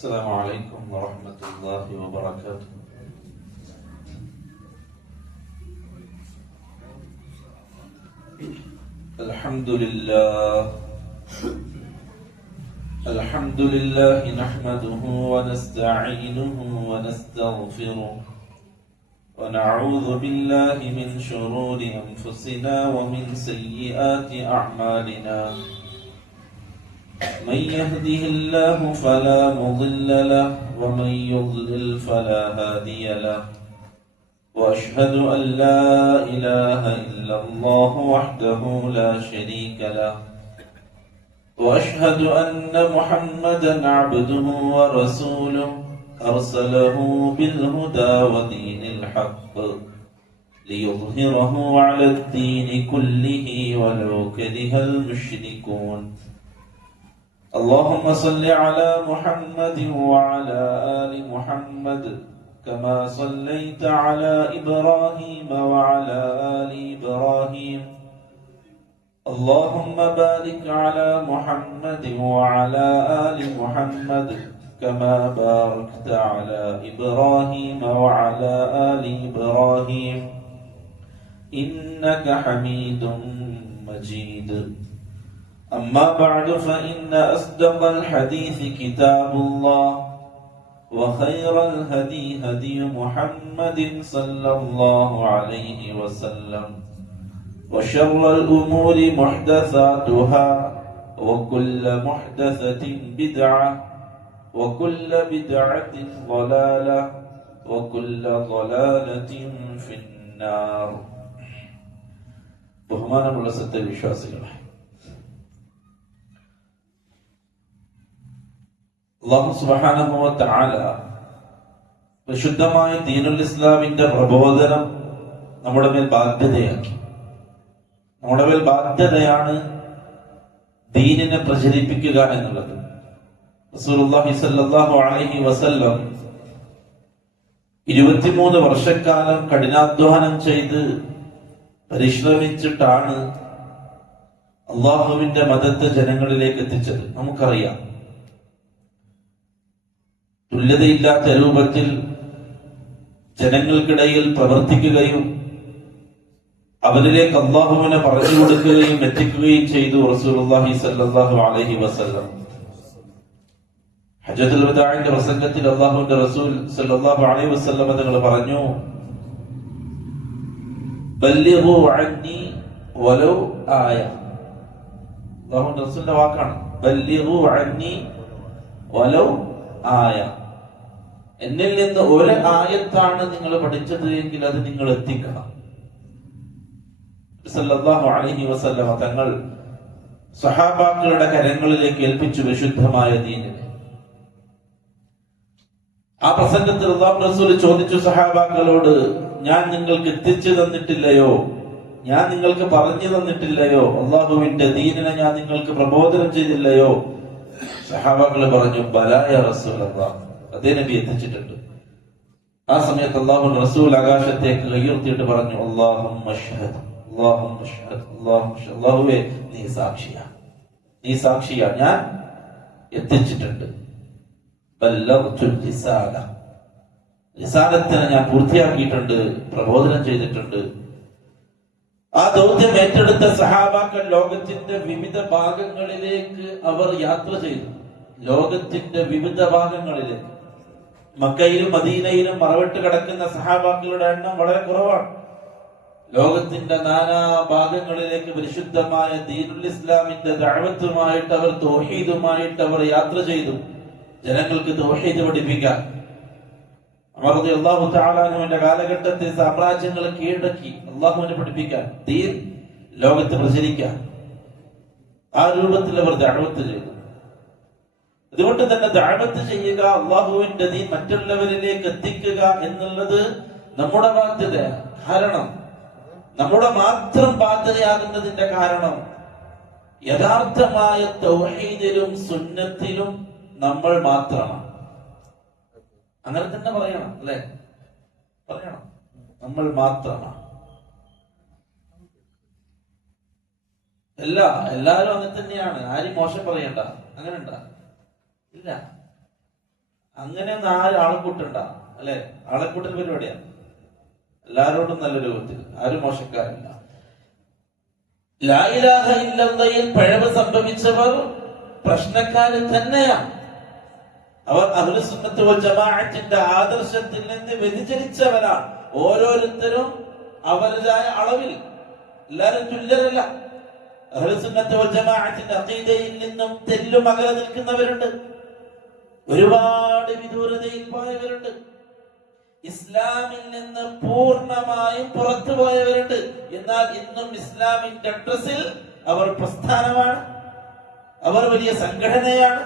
السلام عليكم ورحمة الله وبركاته. الحمد لله نحمده ونستعينه ونستغفره ونعوذ بالله من شرور أنفسنا ومن سيئات أعمالنا. من يهده الله فلا مضل له ومن يضلل فلا هادي له. وأشهد أن لا إله إلا الله وحده لا شريك له. وأشهد أن محمدا عبده ورسوله أرسله بالهدى ودين الحق ليظهره على الدين كله ولو كره المشركون. اللهم صل على محمد وعلى آل محمد كما صليت على إبراهيم وعلى آل إبراهيم. اللهم بارك على محمد وعلى آل محمد كما باركت على إبراهيم وعلى آل إبراهيم إنك حميد مجيد. أما بعد فإن أصدق الحديث كتاب الله وخير الهدي هدي محمد صلى الله عليه وسلم وشر الأمور محدثاتها وكل محدثة بدعة وكل بدعة ضلالة وكل ضلالة في النار. ബഹുമാനമുള്ള സത്യവിശ്വാസികളെ, അല്ലാഹു സുബ്ഹാനഹു വ തആല പരിശുദ്ധമായ ദീനുൽ ഇസ്ലാമിന്റെ പ്രബോധനം നമ്മുടെ മേൽ ബാധ്യതയാക്കി. നമ്മുടെ മേൽ ബാധ്യതയാണ് ദീനിനെ പ്രചരിപ്പിക്കുക എന്നുള്ളത്. റസൂലുള്ളാഹി സ്വല്ലല്ലാഹു അലൈഹി വസല്ലം 23 വർഷക്കാലം കഠിനാധ്വാനം ചെയ്ത് പരിശ്രമിച്ചിട്ടാണ് അള്ളാഹുവിന്റെ മതത്തെ ജനങ്ങളിലേക്ക് എത്തിച്ചത്. നമുക്കറിയാം, തുല്യതയില്ലാത്ത രൂപത്തിൽ ജനങ്ങൾക്കിടയിൽ പ്രവർത്തിക്കുകയും അവരിലേക്ക് അള്ളാഹുവിനെ പറഞ്ഞു കൊടുക്കുകയും എത്തിക്കുകയും ചെയ്തു റസൂലുള്ളാഹി സ്വല്ലല്ലാഹു അലൈഹി വസല്ലം. ഹജ്ജത്തുൽ വദാഇന്റെ പ്രസംഗത്തിൽ അള്ളാഹുവിന്റെ റസൂൽ സ്വല്ലല്ലാഹു അലൈഹി വസല്ലം തങ്ങൾ പറഞ്ഞു, ബല്ലിഗു അന്നി വലൗ ആയ. അള്ളാഹുവിന്റെ റസൂലിന്റെ വാക്കാണ്, ബല്ലിഗു അന്നി വലൗ ആയ. എന്നിൽ നിന്ന് ഒരു ആയത്താണ് നിങ്ങൾ പഠിച്ചത് എങ്കിൽ അത് നിങ്ങൾ എത്തിക്കണം. സല്ലല്ലാഹു അലൈഹി വസല്ലം തങ്ങൾ സഹാബാക്കളുടെ കരങ്ങളിലേക്ക് ഏൽപ്പിച്ചു വിശുദ്ധമായ ദീനിനെ. ആ പ്രസംഗത്തിൽ അല്ലാഹു റസൂൽ ചോദിച്ചു സഹാബാക്കളോട്, ഞാൻ നിങ്ങൾക്ക് എത്തിച്ചു തന്നിട്ടില്ലയോ, ഞാൻ നിങ്ങൾക്ക് പറഞ്ഞു തന്നിട്ടില്ലയോ, അള്ളാഹുവിന്റെ ദീനിനെ ഞാൻ നിങ്ങൾക്ക് പ്രബോധനം ചെയ്തില്ലയോ? സഹാബാക്കൾ പറഞ്ഞു, ബലാ യാ റസൂലല്ലാഹ്, അതേ നബി എത്തിച്ചിട്ടുണ്ട്. ആ സമയത്ത് അല്ലാഹു റസൂൽ ആകാശത്തേക്ക് ഉയർത്തിയിട്ട് പറഞ്ഞു, അല്ലാഹുമ്മ അഷ്ഹദ്, അല്ലാഹുമ്മ അഷ്ഹദ്, അല്ലാഹുമ്മ അഷ്ഹദ്. അല്ലാഹുവേ, നീ സാക്ഷിയാ, നീ സാക്ഷിയാ, ഞാൻ എത്തിച്ചിട്ടുണ്ട്. ബല്ലഗ്തുൽ റിസാല, റിസാലത്തിനെ ഞാൻ പൂർത്തിയാക്കിയിട്ടുണ്ട്, പ്രബോധനം ചെയ്തിട്ടുണ്ട്. ആ ദൗത്യം ഏറ്റെടുത്ത സഹാബാക്കൾ ലോകത്തിന്റെ വിവിധ ഭാഗങ്ങളിലേക്ക് അവർ യാത്ര ചെയ്തു. ലോകത്തിന്റെ വിവിധ ഭാഗങ്ങളിലേക്ക്. മക്കയിലും മദീനയിലും മറവിട്ട് കിടക്കുന്ന സഹാബാക്കളുടെ എണ്ണം വളരെ കുറവാണ്. ലോകത്തിന്റെ നാനാ ഭാഗങ്ങളിലേക്ക് പരിശുദ്ധമായ ദീനുൽ ഇസ്ലാമിന്റെ ദഅവത്തുമായിട്ട് അവർ തൗഹീദുമായിട്ട് അവർ യാത്ര ചെയ്തു. ജനങ്ങൾക്ക് തൗഹീദ് പഠിപ്പിക്കാൻ. ഉമർ റളിയല്ലാഹു തആല അൻഹുവിന്റെ കാലഘട്ടത്തിൽ സാമ്രാജ്യങ്ങളെ കീഴടക്കി അല്ലാഹുവിനെ പഠിപ്പിക്കാൻ, ദീൻ ലോകത്ത് പ്രചരിക്കാൻ. ആ രൂപത്തിൽ അവർ ദഅവത്ത് ചെയ്തു. അതുകൊണ്ട് തന്നെ ദഅവത്ത് ചെയ്യുക, അല്ലാഹുവിന്റെ ദീൻ മറ്റുള്ളവരിലേക്ക് എത്തിക്കുക എന്നുള്ളത് നമ്മുടെ ബാധ്യതയാണ്. കാരണം നമ്മുടെ മാത്രം ബാധ്യതയാകുന്നതിന്റെ കാരണം യഥാർത്ഥമായ തൗഹീദിലും സുന്നത്തിലും നമ്മൾ മാത്രമാണ്. അങ്ങനെ തന്നെ പറയണം, അല്ലെ? പറയണം, നമ്മൾ മാത്രമാണ്. എല്ലാരും അങ്ങനെ തന്നെയാണ്. ആരും മോശം പറയണ്ട. അങ്ങനെ ഉണ്ടാ? ഇല്ല. അങ്ങനെ ഒന്നും ആരും ആളെക്കൂട്ടണ്ട അല്ലെ, ആളെക്കൂട്ടൽ പരിപാടിയാണ്. എല്ലാരോടും നല്ല രൂപത്തിൽ, ആരും മോശക്കാരില്ല. ലാ ഇലാഹ ഇല്ലല്ലാഹയിൽ പിഴവ് സംഭവിച്ചവർ പ്രശ്നക്കാര് തന്നെയാണ്. അവർ അഹ്ലു സുന്നത്ത് വൽ ജമാഅത്തിന്റെ ആദർശത്തിൽ നിന്ന് വ്യതിചലിച്ചവരാണ്. ഓരോരുത്തരും അവരുടേതായ അളവിൽ, എല്ലാവരും തുല്യരല്ല. അഹ്ലു സുന്നത്ത് വൽ ജമാഅത്തിന്റെ അഖീദയിൽ നിന്നും തെല്ലും അകലെ നിൽക്കുന്നവരുണ്ട്, ഒരുപാട് വിദൂരതയിൽ പോയവരുണ്ട്, ഇസ്ലാമിൽ നിന്ന് പൂർണ്ണമായും പുറത്തു പോയവരുണ്ട്. എന്നാൽ ഇന്നും ഇസ്ലാമിന്റെ അഡ്രസ്സിൽ അവർ പ്രസ്ഥാനമാണ്, അവർ വലിയ സംഘടനയാണ്,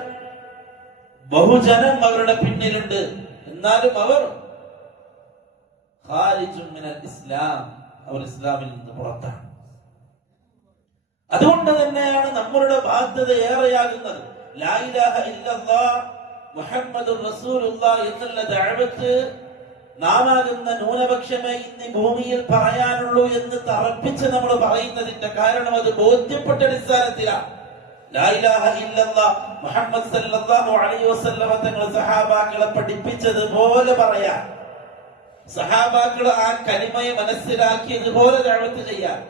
ബഹുജനം അവരുടെ പിന്നിലുണ്ട്. എന്നാലും അവർ ഖാരിജുൻ മിനൽ ഇസ്ലാം, അവർ ഇസ്ലാമിൽ നിന്ന് പുറത്താണ്. അതുകൊണ്ട് തന്നെയാണ് നമ്മളുടെ ബാധ്യത ഏറെയാകുന്നത്. ലാ ഇലാഹ ഇല്ലല്ലാഹ് മുഹമ്മദുർ റസൂലുള്ളാഹ് എന്നുള്ള ദഅവത്ത് നാമാകുന്ന ന്യൂനപക്ഷമേ ഇന്ന് ഭൂമിയിൽ പറയാനുള്ളൂ എന്ന് തറപ്പിച്ച് നമ്മൾ പറയുന്നതിന്റെ കാരണം അത് ബോധ്യപ്പെട്ട അടിസ്ഥാനത്തിലാണ്. ലാ ഇലാഹ ഇല്ലല്ലാഹ് മുഹമ്മദ് സല്ലല്ലാഹു അലൈഹി വസല്ലം തങ്ങൾ സഹാബാക്കളെ പഠിപ്പിച്ചതുപോലെ പറയാൻ, സഹാബാക്കൾ ആ കലിമയെ മനസ്സിലാക്കിയതുപോലെ ദഅവത്ത് ചെയ്യാൻ,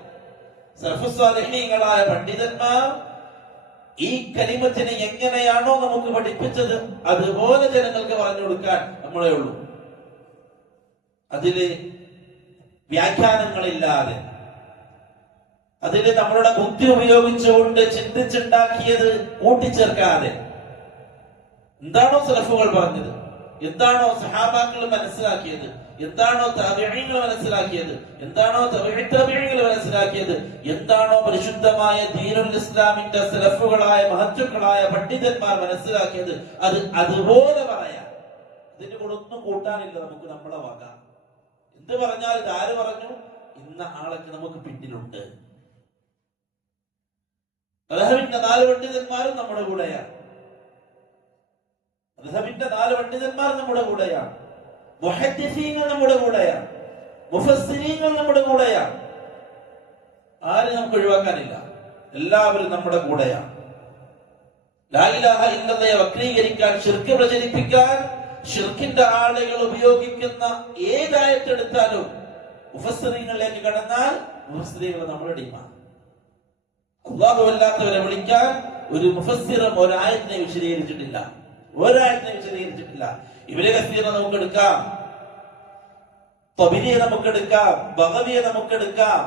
സലഫുസ് സാലിഹീങ്ങളായ പണ്ഡിതന്മാർ ഈ കലിമത്തിനെ എങ്ങനെയാണോ നമുക്ക് പഠിപ്പിച്ചത് അതുപോലെ ജനങ്ങൾക്ക് പറഞ്ഞു കൊടുക്കാൻ നമ്മളെ ഉള്ളൂ. അതില് വ്യാഖ്യാനങ്ങളില്ലാതെ, അതില് നമ്മളുടെ ബുദ്ധി ഉപയോഗിച്ചുകൊണ്ട് ചിന്തിച്ചുണ്ടാക്കിയത് കൂട്ടിച്ചേർക്കാതെ, എന്താണോ സലഫുകൾ പറഞ്ഞത്, എന്താണോ സഹാബാക്കൾ മനസ്സിലാക്കിയത്, എന്താണോ താബിഈങ്ങൾ മനസ്സിലാക്കിയത്, എന്താണോ തബഈ താബിഈങ്ങൾ മനസ്സിലാക്കിയത്, എന്താണോ പരിശുദ്ധമായ ദീനുൽ ഇസ്ലാമിന്റെ സലഫുകളായ മഹത്തുക്കളായ പണ്ഡിതന്മാർ മനസ്സിലാക്കിയത്, അത് അതുപോലെ പറയാം. ഇതിന്റെ കൂടെ ഒന്നും കൂട്ടാനില്ല നമുക്ക് നമ്മളെ വക. എന്ത് പറഞ്ഞാൽ ഇത് ആര് പറഞ്ഞു, ഇന്ന ആളൊക്കെ നമുക്ക് പിന്നിലുണ്ട്. മദ്ഹബിന്റെ 4 പണ്ഡിതന്മാരും നമ്മുടെ കൂടെയാണ്, മദ്ഹബിന്റെ 4 പണ്ഡിതന്മാർ നമ്മുടെ കൂടെയാണ്, മുഹദ്ദിസീങ്ങൾ നമ്മുടെ കൂടെയാണ്, മുഫസ്സിരീങ്ങൾ നമ്മുടെ കൂടെയാണ്. ആരും നമുക്ക് ഒഴിവാക്കാനില്ല, എല്ലാവരും നമ്മുടെ കൂടെയാണ്. ലാ ഇലാഹ ഇല്ലല്ലാഹയെ വക്രീകരിക്കാൻ, ശിർക്ക് പ്രചരിപ്പിക്കാൻ ശിർക്കിന്റെ ആളുകൾ ഉപയോഗിക്കുന്ന ഏതായത്തെടുത്താലും മുഫസ്സിരീങ്ങളിലേക്ക് കടന്നാൽ മുഫസ്സിരീങ്ങൾ നമ്മുടെ ടീമാണ്. അല്ലാഹു അല്ലാത്തവരെ വിളിക്കാൻ ഒരു മുഫസ്സിറും ഒരായത്തിനെ വിശദീകരിച്ചിട്ടില്ല, ഒരായത്തിനെ വിശദീകരിച്ചിട്ടില്ല. ഇബ്നു കസീറിനെ നമുക്ക് എടുക്കാം, തബരിയെ നമുക്ക് എടുക്കാം, ബഗവിയെ നമുക്ക് എടുക്കാം.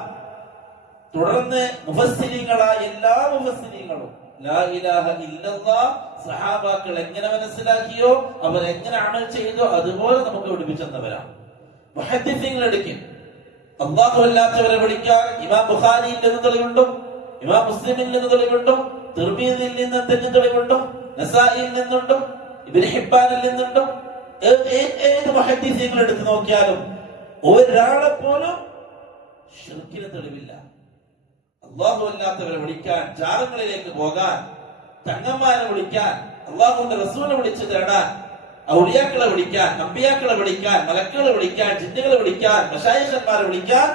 തുടർന്ന് മുഫസ്സിരീങ്ങളായ എല്ലാ മുഫസ്സിരീങ്ങളും ലാ ഇലാഹ ഇല്ലല്ലാഹ് സഹാബാക്കൾ എങ്ങനെ മനസ്സിലാക്കിയോ, അവർ എങ്ങനെ അമൽ ചെയ്തോ അതുപോലെ നമുക്ക് പഠിപ്പിച്ചെന്നവരാണ്. മുഹദ്ദിസീങ്ങൾ എടുക്കും, അല്ലാഹു അല്ലാത്തവരെ വിളിക്കാൻ ഇമാം ബുഖാരിയിൽ നിന്ന് തെളിവുണ്ടോ, ഇമാം മുസ്ലിമിൽ നിന്ന് തെളിവുണ്ടോ, തിർമിദിയിൽ നിന്ന് എന്തെങ്കിലും തെളിവുണ്ടോ, നസായിയിൽ നിന്നുണ്ടോ, ഇബ്നു ഹിബ്ബാനിൽ നിന്നുണ്ടോ? ഏത് മുഹദ്ദിസീങ്ങൾ എടുത്ത് നോക്കിയാലും ഒരാളെ പോലും ശിർക്കിന് തെളിവില്ല. അല്ലാഹു അല്ലാത്തവരെ വിളിക്കാൻ, ജാറങ്ങളിലേക്ക് പോകാൻ, തങ്ങന്മാരെ വിളിക്കാൻ, അല്ലാഹുവിന്റെ റസൂലിനെ വിളിച്ചു തേടാൻ, ഔലിയാക്കളെ വിളിക്കാൻ, അമ്പിയാക്കളെ വിളിക്കാൻ, മലക്കുകളെ വിളിക്കാൻ, ജിന്നുകളെ വിളിക്കാൻ, മശായിഖന്മാരെ വിളിക്കാൻ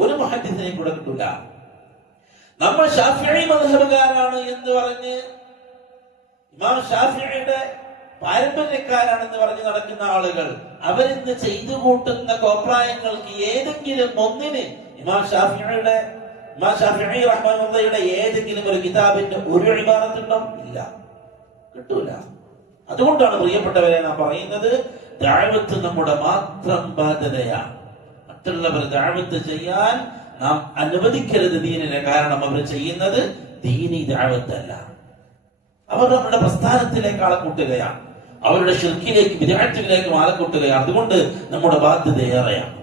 ഒരു മുഹദ്ദിസിനെയും കൂടെ കിട്ടൂല. നമ്മൾ ശാഫിഈ മദ്ഹബുകാരാണ് എന്ന് പറഞ്ഞ്, ഇമാം ശാഫിഈയുടെ പാരമ്പര്യക്കാരാണെന്ന് പറഞ്ഞ് നടക്കുന്ന ആളുകൾ അവരിന്ന് ചെയ്തു കൂട്ടുന്ന കോപ്രായങ്ങൾക്ക് ഏതെങ്കിലും ഒന്നിന് ഇമാം ഷാഫിഈ റഹ്മത്തുള്ളാഹിയുടെ ഏതെങ്കിലും ഒരു കിതാബിന്റെ ഒരു ഇബാറത്തുണ്ടോ? ഇല്ല, കിട്ടൂല. അതുകൊണ്ടാണ് പ്രിയപ്പെട്ടവരെ നാം പറയുന്നത്, ദഅവത്ത് നമ്മുടെ മാത്രം ബാധ്യതയാണ്. മറ്റുള്ളവർ ദഅവത്ത് ചെയ്യാൻ നാം അനുവദിക്കരുത് ദീനിനെ. കാരണം അവർ ചെയ്യുന്നത് ദീനി ദഅവത്തല്ല, അവർ അവരുടെ പ്രസ്ഥാനത്തിലേക്ക് ആളെ കൂട്ടുകയാണ്, അവരുടെ ശിർക്കിലേക്ക്, ബിദ്അത്തിലേക്ക് ആളെ കൂട്ടുകയാണ്. അതുകൊണ്ട് നമ്മുടെ ബാധ്യത ഏറെയാണ്.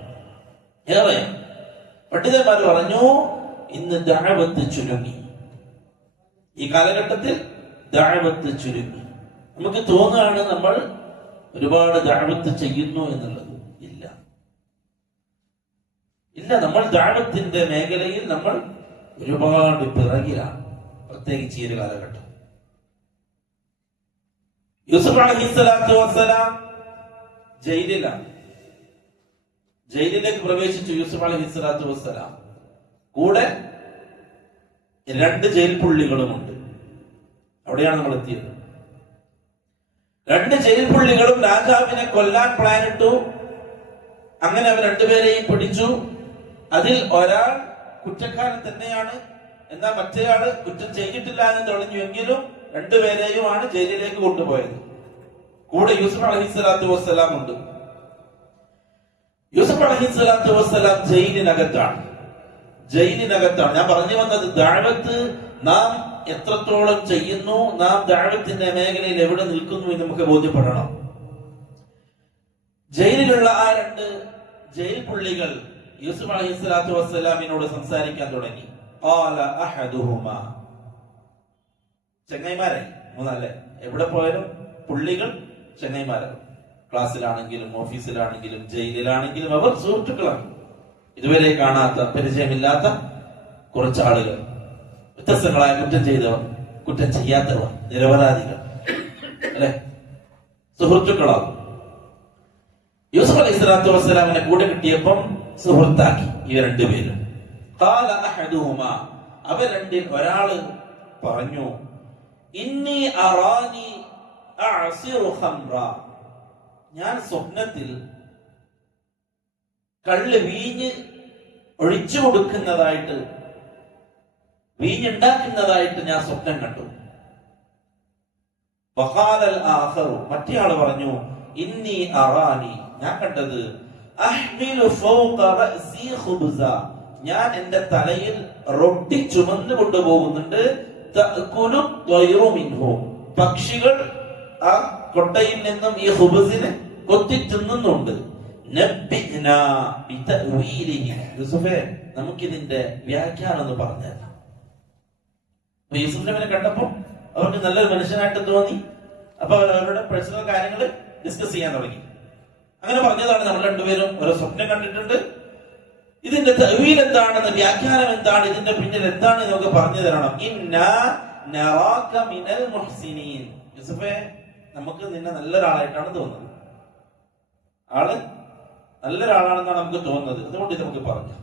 പണ്ഡിതന്മാർ പറഞ്ഞു, ഇന്ന് ദഅവത്ത് ചുരുങ്ങി, ഈ കാലഘട്ടത്തിൽ ദഅവത്ത് ചുരുങ്ങി. നമുക്ക് തോന്നുകയാണ് നമ്മൾ ഒരുപാട് ദഅവത്ത് ചെയ്യുന്നു എന്നുള്ളത്. ഇല്ല, നമ്മൾ ദഅവത്തിന്റെ മേഖലയിൽ നമ്മൾ ഒരുപാട് പിറകിലാണ്, പ്രത്യേകിച്ച് ഈ ഒരു കാലഘട്ടം. യൂസുഫ് അലൈഹിസ്സലാത്തു വസ്സലാം ജയിലിലാണ്, ജയിലിലേക്ക് പ്രവേശിച്ചു യൂസുഫ് അലൈഹിസ്സലാത്തു വസ്സലാം. കൂടെ 2 ജയിൽ പുള്ളികളുമുണ്ട്. അവിടെയാണ് നമ്മൾ എത്തിയത്. രണ്ട് ജയിൽ പുള്ളികളും രാജാവിനെ കൊല്ലാൻ പ്ലാനിട്ടു. അങ്ങനെ അവർ രണ്ടുപേരെയും പിടിച്ചു. അതിൽ ഒരാൾ കുറ്റക്കാരൻ തന്നെയാണ്, എന്നാൽ മറ്റേയാള് കുറ്റം ചെയ്തിട്ടില്ല എന്ന് തെളിഞ്ഞുവെങ്കിലും രണ്ടുപേരെയുമാണ് ജയിലിലേക്ക് കൊണ്ടുപോയത്. കൂടെ യൂസുഫ് അലൈഹിസ്സലാത്തു വസ്സലാം ഉണ്ട്. യൂസുഫ് അലൈഹിസ്സലാത്തു വസ്സലാം ജയിലിനകത്താണ്. ഞാൻ പറഞ്ഞു വന്നത്, ദഅവത്ത് നാം എത്രത്തോളം ചെയ്യുന്നു, നാം ദഅവത്തിന്റെ മേഖലയിൽ എവിടെ നിൽക്കുന്നു എന്ന് നമുക്ക് ബോധ്യപ്പെടണം. ജയിലിലുള്ള ആ രണ്ട് ജയിൽ പുള്ളികൾ യൂസുഫ് അലൈഹിസ്സലാത്തു വസ്സലാമിനോട് സംസാരിക്കാൻ തുടങ്ങി. ഖാല അഹദുഹുമാ, ചങ്ങായിമാരായി മൂന്നല്ലേ, എവിടെ പോയാലും പുള്ളികൾ ചങ്ങായിമാരാണ്. ക്ലാസ്സിലാണെങ്കിലും ഓഫീസിലാണെങ്കിലും ജയിലിലാണെങ്കിലും അവർ സുഹൃത്തുക്കളാണ്. ഇതുവരെ കാണാത്ത, പരിചയമില്ലാത്ത കുറച്ച് ആളുകൾ, വ്യത്യസ്തങ്ങളായ കുറ്റം ചെയ്തവർ, കുറ്റം ചെയ്യാത്തവർ, നിരപരാധികൾ, അല്ലെ, സുഹൃത്തുക്കളാവും. യൂസുഫ് അലൈഹിസ്സലാത്തു വസ്സലാമിനെ കൂടെ കിട്ടിയപ്പം സുഹൃത്താക്കി ഇവർ രണ്ടുപേരും. ഖാല അഹദുഹുമാ, അവർ രണ്ടിൽ ഒരാള് പറഞ്ഞു, ഇന്നി അറാനി അഅസിറു ഖംറ, ഞാൻ സ്വപ്നത്തിൽ കള്ള് വീഞ്ഞ് ഒഴിച്ചു കൊടുക്കുന്നതായിട്ട്, വീഞ്ഞുണ്ടാക്കുന്നതായിട്ട് ഞാൻ സ്വപ്നം കണ്ടു. വഖാലൽ ആഖറു, മറ്റേയാള് പറഞ്ഞു, ഇന്നി അറാനി, ഞാൻ കണ്ടത് അഹ്മിലു ഫൗക റഅസി ഖുബ്സ, ഞാൻ എന്റെ തലയിൽ റൊട്ടി ചുമന്നു കൊണ്ടുപോകുന്നുണ്ട്. തഅകുലു ത്വയ്റു മിൻഹു, പക്ഷികൾ ആ കൊട്ടയിൽ നിന്നും ഈ ഖുബ്സിനെ കൊത്തി തിന്നുന്നുണ്ട്. നബ്ബിനാ ബിതഅ്വീലിഹി, യൂസുഫേ നമുക്കിതിന്റെ വ്യാഖ്യാനം ഒന്ന് പറഞ്ഞുതരാം. യൂസുഫ് നബിനെ കണ്ടപ്പോൾ അവർക്ക് നല്ലൊരു മനുഷ്യനായിട്ട് തോന്നി. അപ്പൊ അവർ അവരുടെ പേഴ്സണൽ കാര്യങ്ങൾ ഡിസ്കസ് ചെയ്യാൻ തുടങ്ങി. അങ്ങനെ പറഞ്ഞതാണ്, നമ്മൾ രണ്ടുപേരും ഓരോ സ്വപ്നം കണ്ടിട്ടുണ്ട്, ഇതിന്റെ തഅ്വീൽ എന്താണെന്ന്, വ്യാഖ്യാനം എന്താണ്, ഇതിന്റെ പിന്നിൽ എന്താണ് നമുക്ക് പറഞ്ഞു തരണം. ഇന്നാ നറാക മിനൽ മുഹ്സിനീൻ, യൂസുഫേ നമുക്ക് നിന്നെ നല്ലൊരാളായിട്ടാണ് തോന്നുന്നത്, ആള് നല്ലൊരാളാണെന്നാണ് നമുക്ക് തോന്നുന്നത്, അതുകൊണ്ട് ഇത് നമുക്ക് പറഞ്ഞു.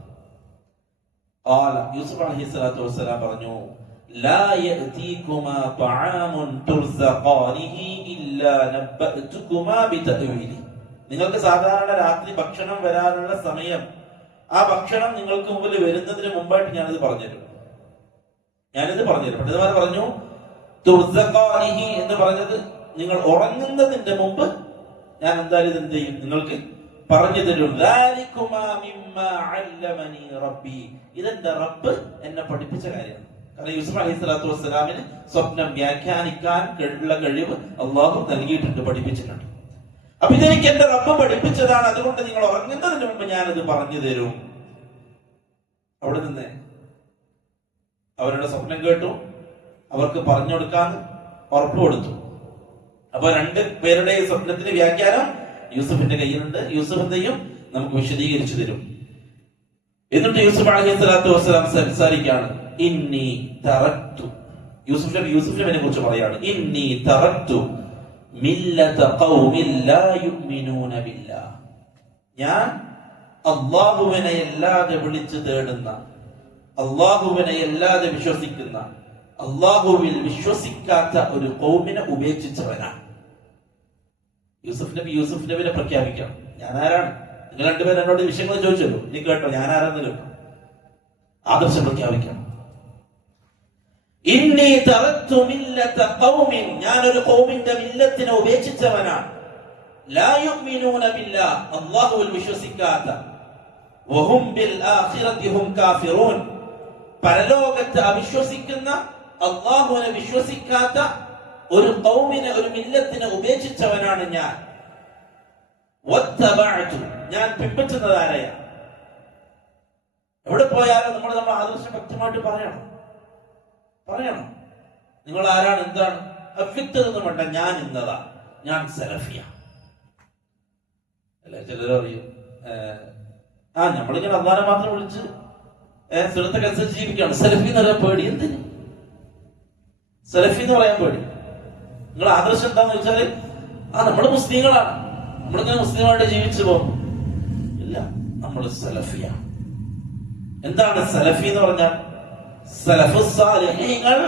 ഖാല, യൂസുഫ് അലൈഹിസ്സലാത്തു വസ്സലാം പറഞ്ഞു, ലാ യഅതീകുമാ തആമുൻ തുർസഖാനിഹി ഇല്ലാ നബ്ബഅതുകുമാ ബിതഅ്വീലി, നിങ്ങൾക്ക് സാധാരണ രാത്രി ഭക്ഷണം വരാനുള്ള സമയം, ആ ഭക്ഷണം നിങ്ങൾക്ക് മുമ്പിൽ വരുന്നതിന് മുമ്പായിട്ട് ഞാനിത് പറഞ്ഞുതരും. പണ്ഡിതന്മാർ പറഞ്ഞു, തുർസഖാനിഹി എന്ന് പറഞ്ഞത് നിങ്ങൾ ഉറങ്ങുന്നതിന്റെ മുമ്പ് ഞാൻ എന്തായാലും ഇത് എന്ത് ചെയ്യും, നിങ്ങൾക്ക് പറഞ്ഞു തരും. ഇതെന്റെ റബ്ബ് എന്നെ പഠിപ്പിച്ച കാര്യമാണ്. കാരണം യൂസുഫ് അലൈഹിസ്സലാത്തു വസ്സലാമിന് സ്വപ്നം വ്യാഖ്യാനിക്കാൻ ഉള്ള കഴിവ് അള്ളാഹു നൽകിയിട്ടുണ്ട്, പഠിപ്പിച്ചിട്ടുണ്ട്. അപ്പൊ ഇതെനിക്ക് എന്റെ റബ്ബ് പഠിപ്പിച്ചതാണ്, അതുകൊണ്ട് നിങ്ങൾ ഉറങ്ങുന്നതിന് മുമ്പ് ഞാനത് പറഞ്ഞു തരും. അവിടെ നിന്ന് അവരുടെ സ്വപ്നം കേട്ടു, അവർക്ക് പറഞ്ഞു കൊടുക്കാന്ന് ഉറപ്പ് കൊടുത്തു. അപ്പൊ രണ്ട് പേരുടെയും സ്വപ്നത്തിന് വ്യാഖ്യാനം യൂസുഫിന്റെ കയ്യിലുണ്ട്. യൂസുഫ് എന്തെയും നമുക്ക് വിശദീകരിച്ചു തരും. എന്നിട്ട് യൂസുഫ് അലൈഹിസ്സലാത്തു വസ്സലാം സംസാരിക്കുകയാണ്. ഇന്നി തറക്തു, യൂസുഫ് നബിയെ കുറിച്ച് പറയാണ്, ഇന്നി തറക്തു മില്ലത ഖൗമിൻ ലാ യുഅ്മിനൂന ബില്ലാഹ്, ഞാൻ അല്ലാഹുവിനെ അല്ലാതെ വിളിച്ചു തേടുന്ന, അല്ലാഹുവിനെ അല്ലാതെ വിശ്വസിക്കുന്ന, അല്ലാഹുവിൽ വിശ്വസിക്കാത്ത ഒരു ഖൗമിനെ ഉപേക്ഷിച്ചവനാണ്. യൂസുഫ് നബിനെ പ്രഖ്യാപിക്കണം, ഞാൻ ആരാണ്. നിങ്ങൾ രണ്ടുപേരും എന്നോട് വിഷയങ്ങൾ ചോദിച്ചല്ലോ, നീ കേട്ടോ, ഞാൻ ആരാന്ന് കേട്ടോ, ആദർശം പ്രഖ്യാപിക്കണം. ഇന്നി തറക്തു മില്ലത ഖൗമിൻ, ഞാൻ ഒരു ഖൗമിന്റെ മില്ലത്തിനെ ഉപേക്ഷിച്ചവനാണ്. ലാ യുഅ്മിനൂന ബില്ലാഹ്, അല്ലാഹുവിൽ വിശ്വസിക്കാത്ത, വഹും ബിൽ ആഖിറതി ഹും കാഫിറൂൻ, പരലോകത്തെ അവിശ്വസിക്കുന്ന, അല്ലാഹുവിനെ വിശ്വസിക്കാത്ത ഒരു ഖൗമിനെ, ഒരു മില്ലത്തിനെ ഉപേക്ഷിച്ചവനാണ് ഞാൻ. വത്തബഅതു, ഞാൻ പിൻപറ്റുന്നത് ആരെയാണ്? എവിടെ പോയാലും നമ്മൾ നമ്മുടെ ആദർശം വ്യക്തമായിട്ട് പറയണം. നിങ്ങൾ ആരാണ്, എന്താണ്, അവ്യക്തതൊന്നും വേണ്ട, ഞാൻ ഇന്നതാ, ഞാൻ സലഫിയ. അല്ലെ, ചിലരോ അറിയും, നമ്മളിങ്ങനെ അള്ളാനെ മാത്രം വിളിച്ച് സുന്നത്തൊക്കെ അനുസരിച്ച് ജീവിക്കുകയാണ്. സലഫി എന്ന് പറയാൻ പേടി, എന്തിന് സലഫി എന്ന് പറയാൻ പേടി? നിങ്ങൾ ആദർശം എന്താന്ന് വെച്ചാല്, നമ്മൾ മുസ്ലിങ്ങളാണ്, നമ്മളിങ്ങനെ മുസ്ലിമായിട്ട് ജീവിച്ചു പോകും. ഇല്ല, നമ്മൾ സലഫിയാണ്. എന്താണ് സലഫി എന്ന് പറഞ്ഞാൽ? സലഫു സാലിഹീങ്ങൾ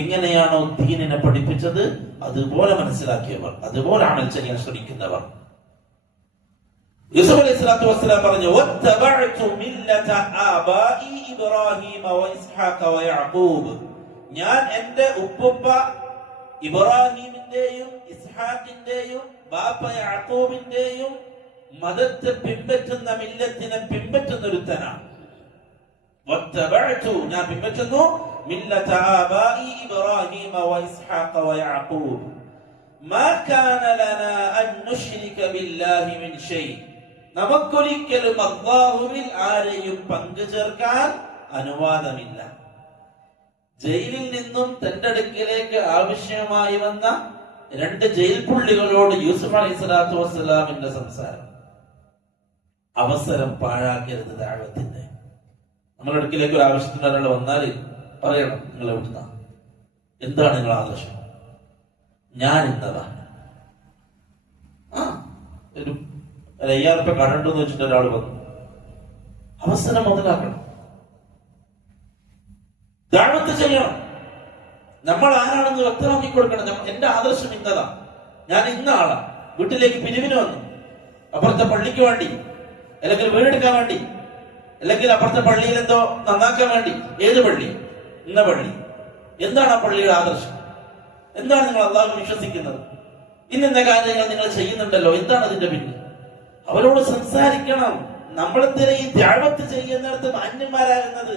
എങ്ങനെയാണോ ദീനിനെ പഠിപ്പിച്ചത് അതുപോലെ മനസ്സിലാക്കിയവർ, അതുപോലെ അമൽ ചെയ്യാൻ ശ്രമിക്കുന്നവർ. യൂസുഫ് അലൈഹി സ്വലാത്തു വസ്സലാം പറഞ്ഞു, വത്തബഅതു മില്ലത ആബാഇ ഇബ്രാഹീമ വഇസ്ഹാഖ വയഅഖൂബ്. ഞാൻ എന്റെ ഉപ്പുപ്പ ഇബ്രാഹിമിന്റെയും ഇസ്ഹാഖിന്റെയും ബാപ്പ യാക്കൂബിന്റെയും മതത്തെ പിൻപറ്റുന്ന മില്ലത്തിനെ പിൻപറ്റുന്ന ഒരുത്തനാണ്. വത്തബഅതു, ഞാൻ പിൻപറ്റുന്നു മില്ലത ആബാഇ ഇബ്രാഹീമ വഇസ്ഹാഖ വയഅഖൂബ്. മാ കാന ലനാ അൻ നുശ്രിക ബില്ലാഹി മിൻ ഷൈ. നമുക്കൊരിക്കലും അല്ലാഹുവിൽ ആരെയും പങ്കു ചേർക്കാൻ അനുവാദമില്ല. ജയിലിൽ നിന്നും തന്റെ അടുക്കിലേക്ക് ആവശ്യമായി വന്ന 2 ജയിൽ പുള്ളികളോട് യൂസുഫ് അലൈഹി സ്വലാത്തു വസ്സലാമിന്റെ സംസാരം. അവസരം പാഴാക്കരുത് ദഅവത്തിന്റെ. നമ്മുടെ അടുക്കിലേക്ക് ഒരു ആവശ്യത്തിന് ഒരാൾ വന്നാൽ പറയണം, നിങ്ങൾ എവിടുന്ന, എന്താണ് നിങ്ങളുടെ ആവശ്യം? ഞാൻ ഇന്നതാണ്. ഒരു 5000 രൂപ കടണ്ടെന്ന് വെച്ചിട്ട് ഒരാൾ വന്നു, അവസരം മുതലാക്കണം, ദഅവത്ത് ചെയ്യണം. നമ്മൾ ആരാണെന്ന് വ്യക്തമാക്കി കൊടുക്കണം. എന്റെ ആദർശം ഇന്നതാ, ഞാൻ ഇന്ന ആളാ. വീട്ടിലേക്ക് പിരിവിന് വന്നു, അപ്പുറത്തെ പള്ളിക്ക് വേണ്ടി, അല്ലെങ്കിൽ വീടെടുക്കാൻ വേണ്ടി, അല്ലെങ്കിൽ അപ്പുറത്തെ പള്ളിയിൽ എന്തോ നന്നാക്കാൻ വേണ്ടി. ഏത് പള്ളി? ഇന്ന പള്ളി. എന്താണ് ആ പള്ളിയുടെ ആദർശം? എന്താണ് നിങ്ങൾ അല്ലാഹു വിശ്വസിക്കുന്നത്? ഇന്ന കാര്യങ്ങൾ നിങ്ങൾ ചെയ്യുന്നുണ്ടല്ലോ, എന്താണ് അതിന്റെ പിന്നിൽ? അവരോട് സംസാരിക്കണം. നമ്മളെന്തിനാ ഈ ദഅവത്ത് ചെയ്യുന്നിടത്ത് മാന്യന്മാരാകുന്നത്?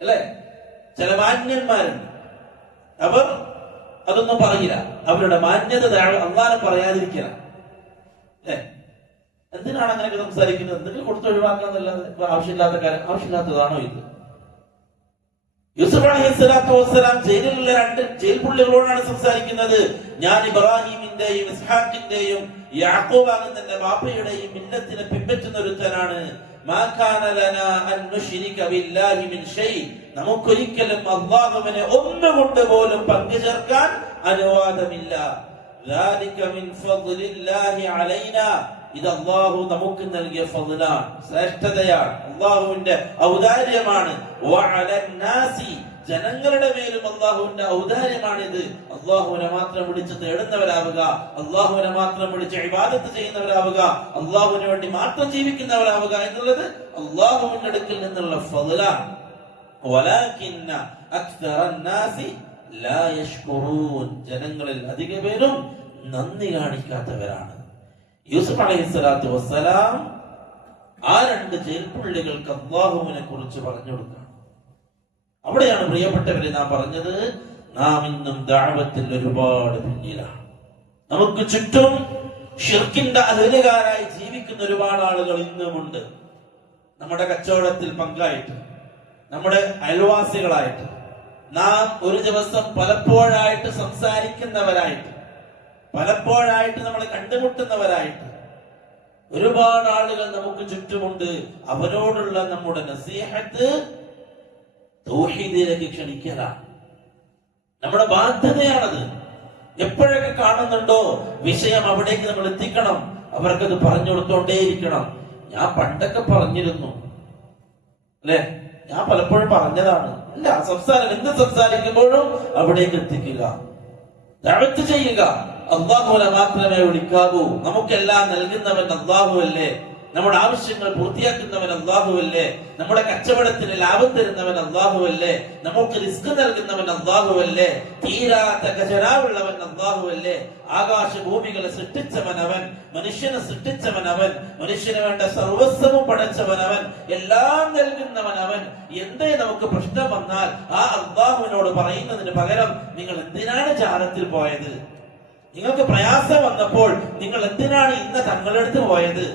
അല്ലെ? ചില മാന്യന്മാരുണ്ട്, അവർ അതൊന്നും പറയില്ല. അവരുടെ മാന്യത അള്ളാഹുവിനെ പറയാതിരിക്കുക. എന്തിനാണ് അങ്ങനെയൊക്കെ സംസാരിക്കുന്നത്? എന്തെങ്കിലും കൊടുത്ത് ഒഴിവാക്കാന്നല്ലാതെ ആവശ്യമില്ലാത്ത കാര്യം. ആവശ്യമില്ലാത്തതാണോ ഇത്? യൂസുഫ് അലൈഹി സ്വലാത്തു വസ്സലാം ജയിലിലുള്ള 2 ജയിൽ പുള്ളികളോടാണ് സംസാരിക്കുന്നത്. ഞാൻ ഇബ്രാഹിമിന്റെയും ഇസ്ഹാഖിന്റെയും യാക്കൂബ് ആകുന്ന എന്റെ ബാപ്പയുടെയും മില്ലത്തിനെ പിൻപറ്റുന്ന ഒരുത്തനാണ്. നമുക്കൊരിക്കലും അല്ലാഹുവിനെ ഒന്നുകൊണ്ട് പോലും പങ്കു ചേർക്കാൻ അനുവാദമില്ല. ഇത് അല്ലാഹു നമുക്ക് നൽകിയ ഫദ്ലാണ്, ശ്രേഷ്ഠതയാണ്, അല്ലാഹുവിന്റെ ഔദാര്യമാണ്. ജനങ്ങളുടെ മേലും അല്ലാഹുവിന്റെ ഔദാര്യമാണിത്. അല്ലാഹുവിനെ മാത്രം വിളിച്ച് തേടുന്നവരാവുക, അല്ലാഹുവിനെ മാത്രം വിളിച്ച് ഇബാദത്ത് ചെയ്യുന്നവരാവുക, അല്ലാഹുവിന് വേണ്ടി മാത്രം ജീവിക്കുന്നവരാവുക എന്നുള്ളത് അല്ലാഹുവിന്റെ അടുക്കൽ നിന്നുള്ള ഫദ്ലാണ്. വലാകിന്ന അക്സറന്നാസി ലാ യശ്കുറൂൻ. ജനങ്ങളിൽ അധിക പേരും നന്ദി കാണിക്കാത്തവരാണ്. യൂസുഫ് അലൈഹി സ്വലാത്തു വസ്സലാം ആ 2 ജയിൽ പുള്ളികൾക്ക് അല്ലാഹുവിനെ കുറിച്ച് പറഞ്ഞു കൊടുക്കണം. അവിടെയാണ് പ്രിയപ്പെട്ടവരെ നാം പറഞ്ഞത്, നാം ഇന്നും ദഅവത്തിൽ ഒരുപാട് പിന്നിലാണ്. നമുക്ക് ചുറ്റും ശിർക്കിന്റെ അഹലുകാരായി ജീവിക്കുന്ന ഒരുപാട് ആളുകൾ ഇന്നുമുണ്ട്. നമ്മുടെ കച്ചവടത്തിൽ പങ്കായിട്ട്, നമ്മുടെ അയൽവാസികളായിട്ട്, നാം ഒരു ദിവസം പലപ്പോഴായിട്ട് സംസാരിക്കുന്നവരായിട്ട്, പലപ്പോഴായിട്ട് നമ്മൾ കണ്ടുമുട്ടുന്നവരായിട്ട് ഒരുപാട് ആളുകൾ നമുക്ക് ചുറ്റുമുണ്ട്. അവരോടുള്ള നമ്മുടെ നസീഹത്ത് തൗഹീദിലേക്ക് ക്ഷണിക്കലാണ്. നമ്മുടെ ബാധ്യതയാണത്. എപ്പോഴൊക്കെ കാണുന്നുണ്ടോ വിഷയം, അവിടേക്ക് നമ്മൾ എത്തിക്കണം. അവർക്കത് പറഞ്ഞു കൊടുത്തോണ്ടേയിരിക്കണം. ഞാൻ പണ്ടൊക്കെ പറഞ്ഞിരുന്നു, അല്ലെ, ഞാൻ പലപ്പോഴും പറഞ്ഞതാണ്. ഇല്ല, എന്ത് സംസാരിക്കുമ്പോഴും അവിടേക്ക് എത്തിക്കുക, ദഅവത്ത് ചെയ്യുക. അല്ലാഹുവിനെ മാത്രമേ വിളിക്കാവൂ. നമുക്കെല്ലാം നൽകുന്നവൻ അല്ലാഹുവല്ലേ, നമ്മുടെ ആവശ്യങ്ങൾ പൂർത്തിയാക്കുന്നവൻ അല്ലാഹുവല്ലേ, നമ്മുടെ കച്ചവടത്തിന് ലാഭം തരുന്നവൻ അല്ലാഹുവല്ലേ, നമുക്ക് റിസ്ക് നൽകുന്നവൻ അല്ലാഹുവല്ലേ, തീരാത്ത ഖജനാവുള്ളവൻ അല്ലാഹുവല്ലേ, ആകാശഭൂമികളെ സൃഷ്ടിച്ചവൻ അവൻ, മനുഷ്യനെ സൃഷ്ടിച്ചവൻ അവൻ, മനുഷ്യന് വേണ്ട സർവസ്വവും പടച്ചവൻ അവൻ, എല്ലാം നൽകുന്നവൻ അവൻ. എന്തേ നമുക്ക് പ്രശ്നം വന്നാൽ ആ അല്ലാഹുവിനോട് പറയുന്നതിന് പകരം നിങ്ങൾ എന്തിനാണ് ജാറത്തിൽ പോയത്? നിങ്ങൾക്ക് പ്രയാസം വന്നപ്പോൾ നിങ്ങൾ എന്തിനാണ് ഇന്ന് തങ്ങളുടെ അടുത്ത് പോയത്?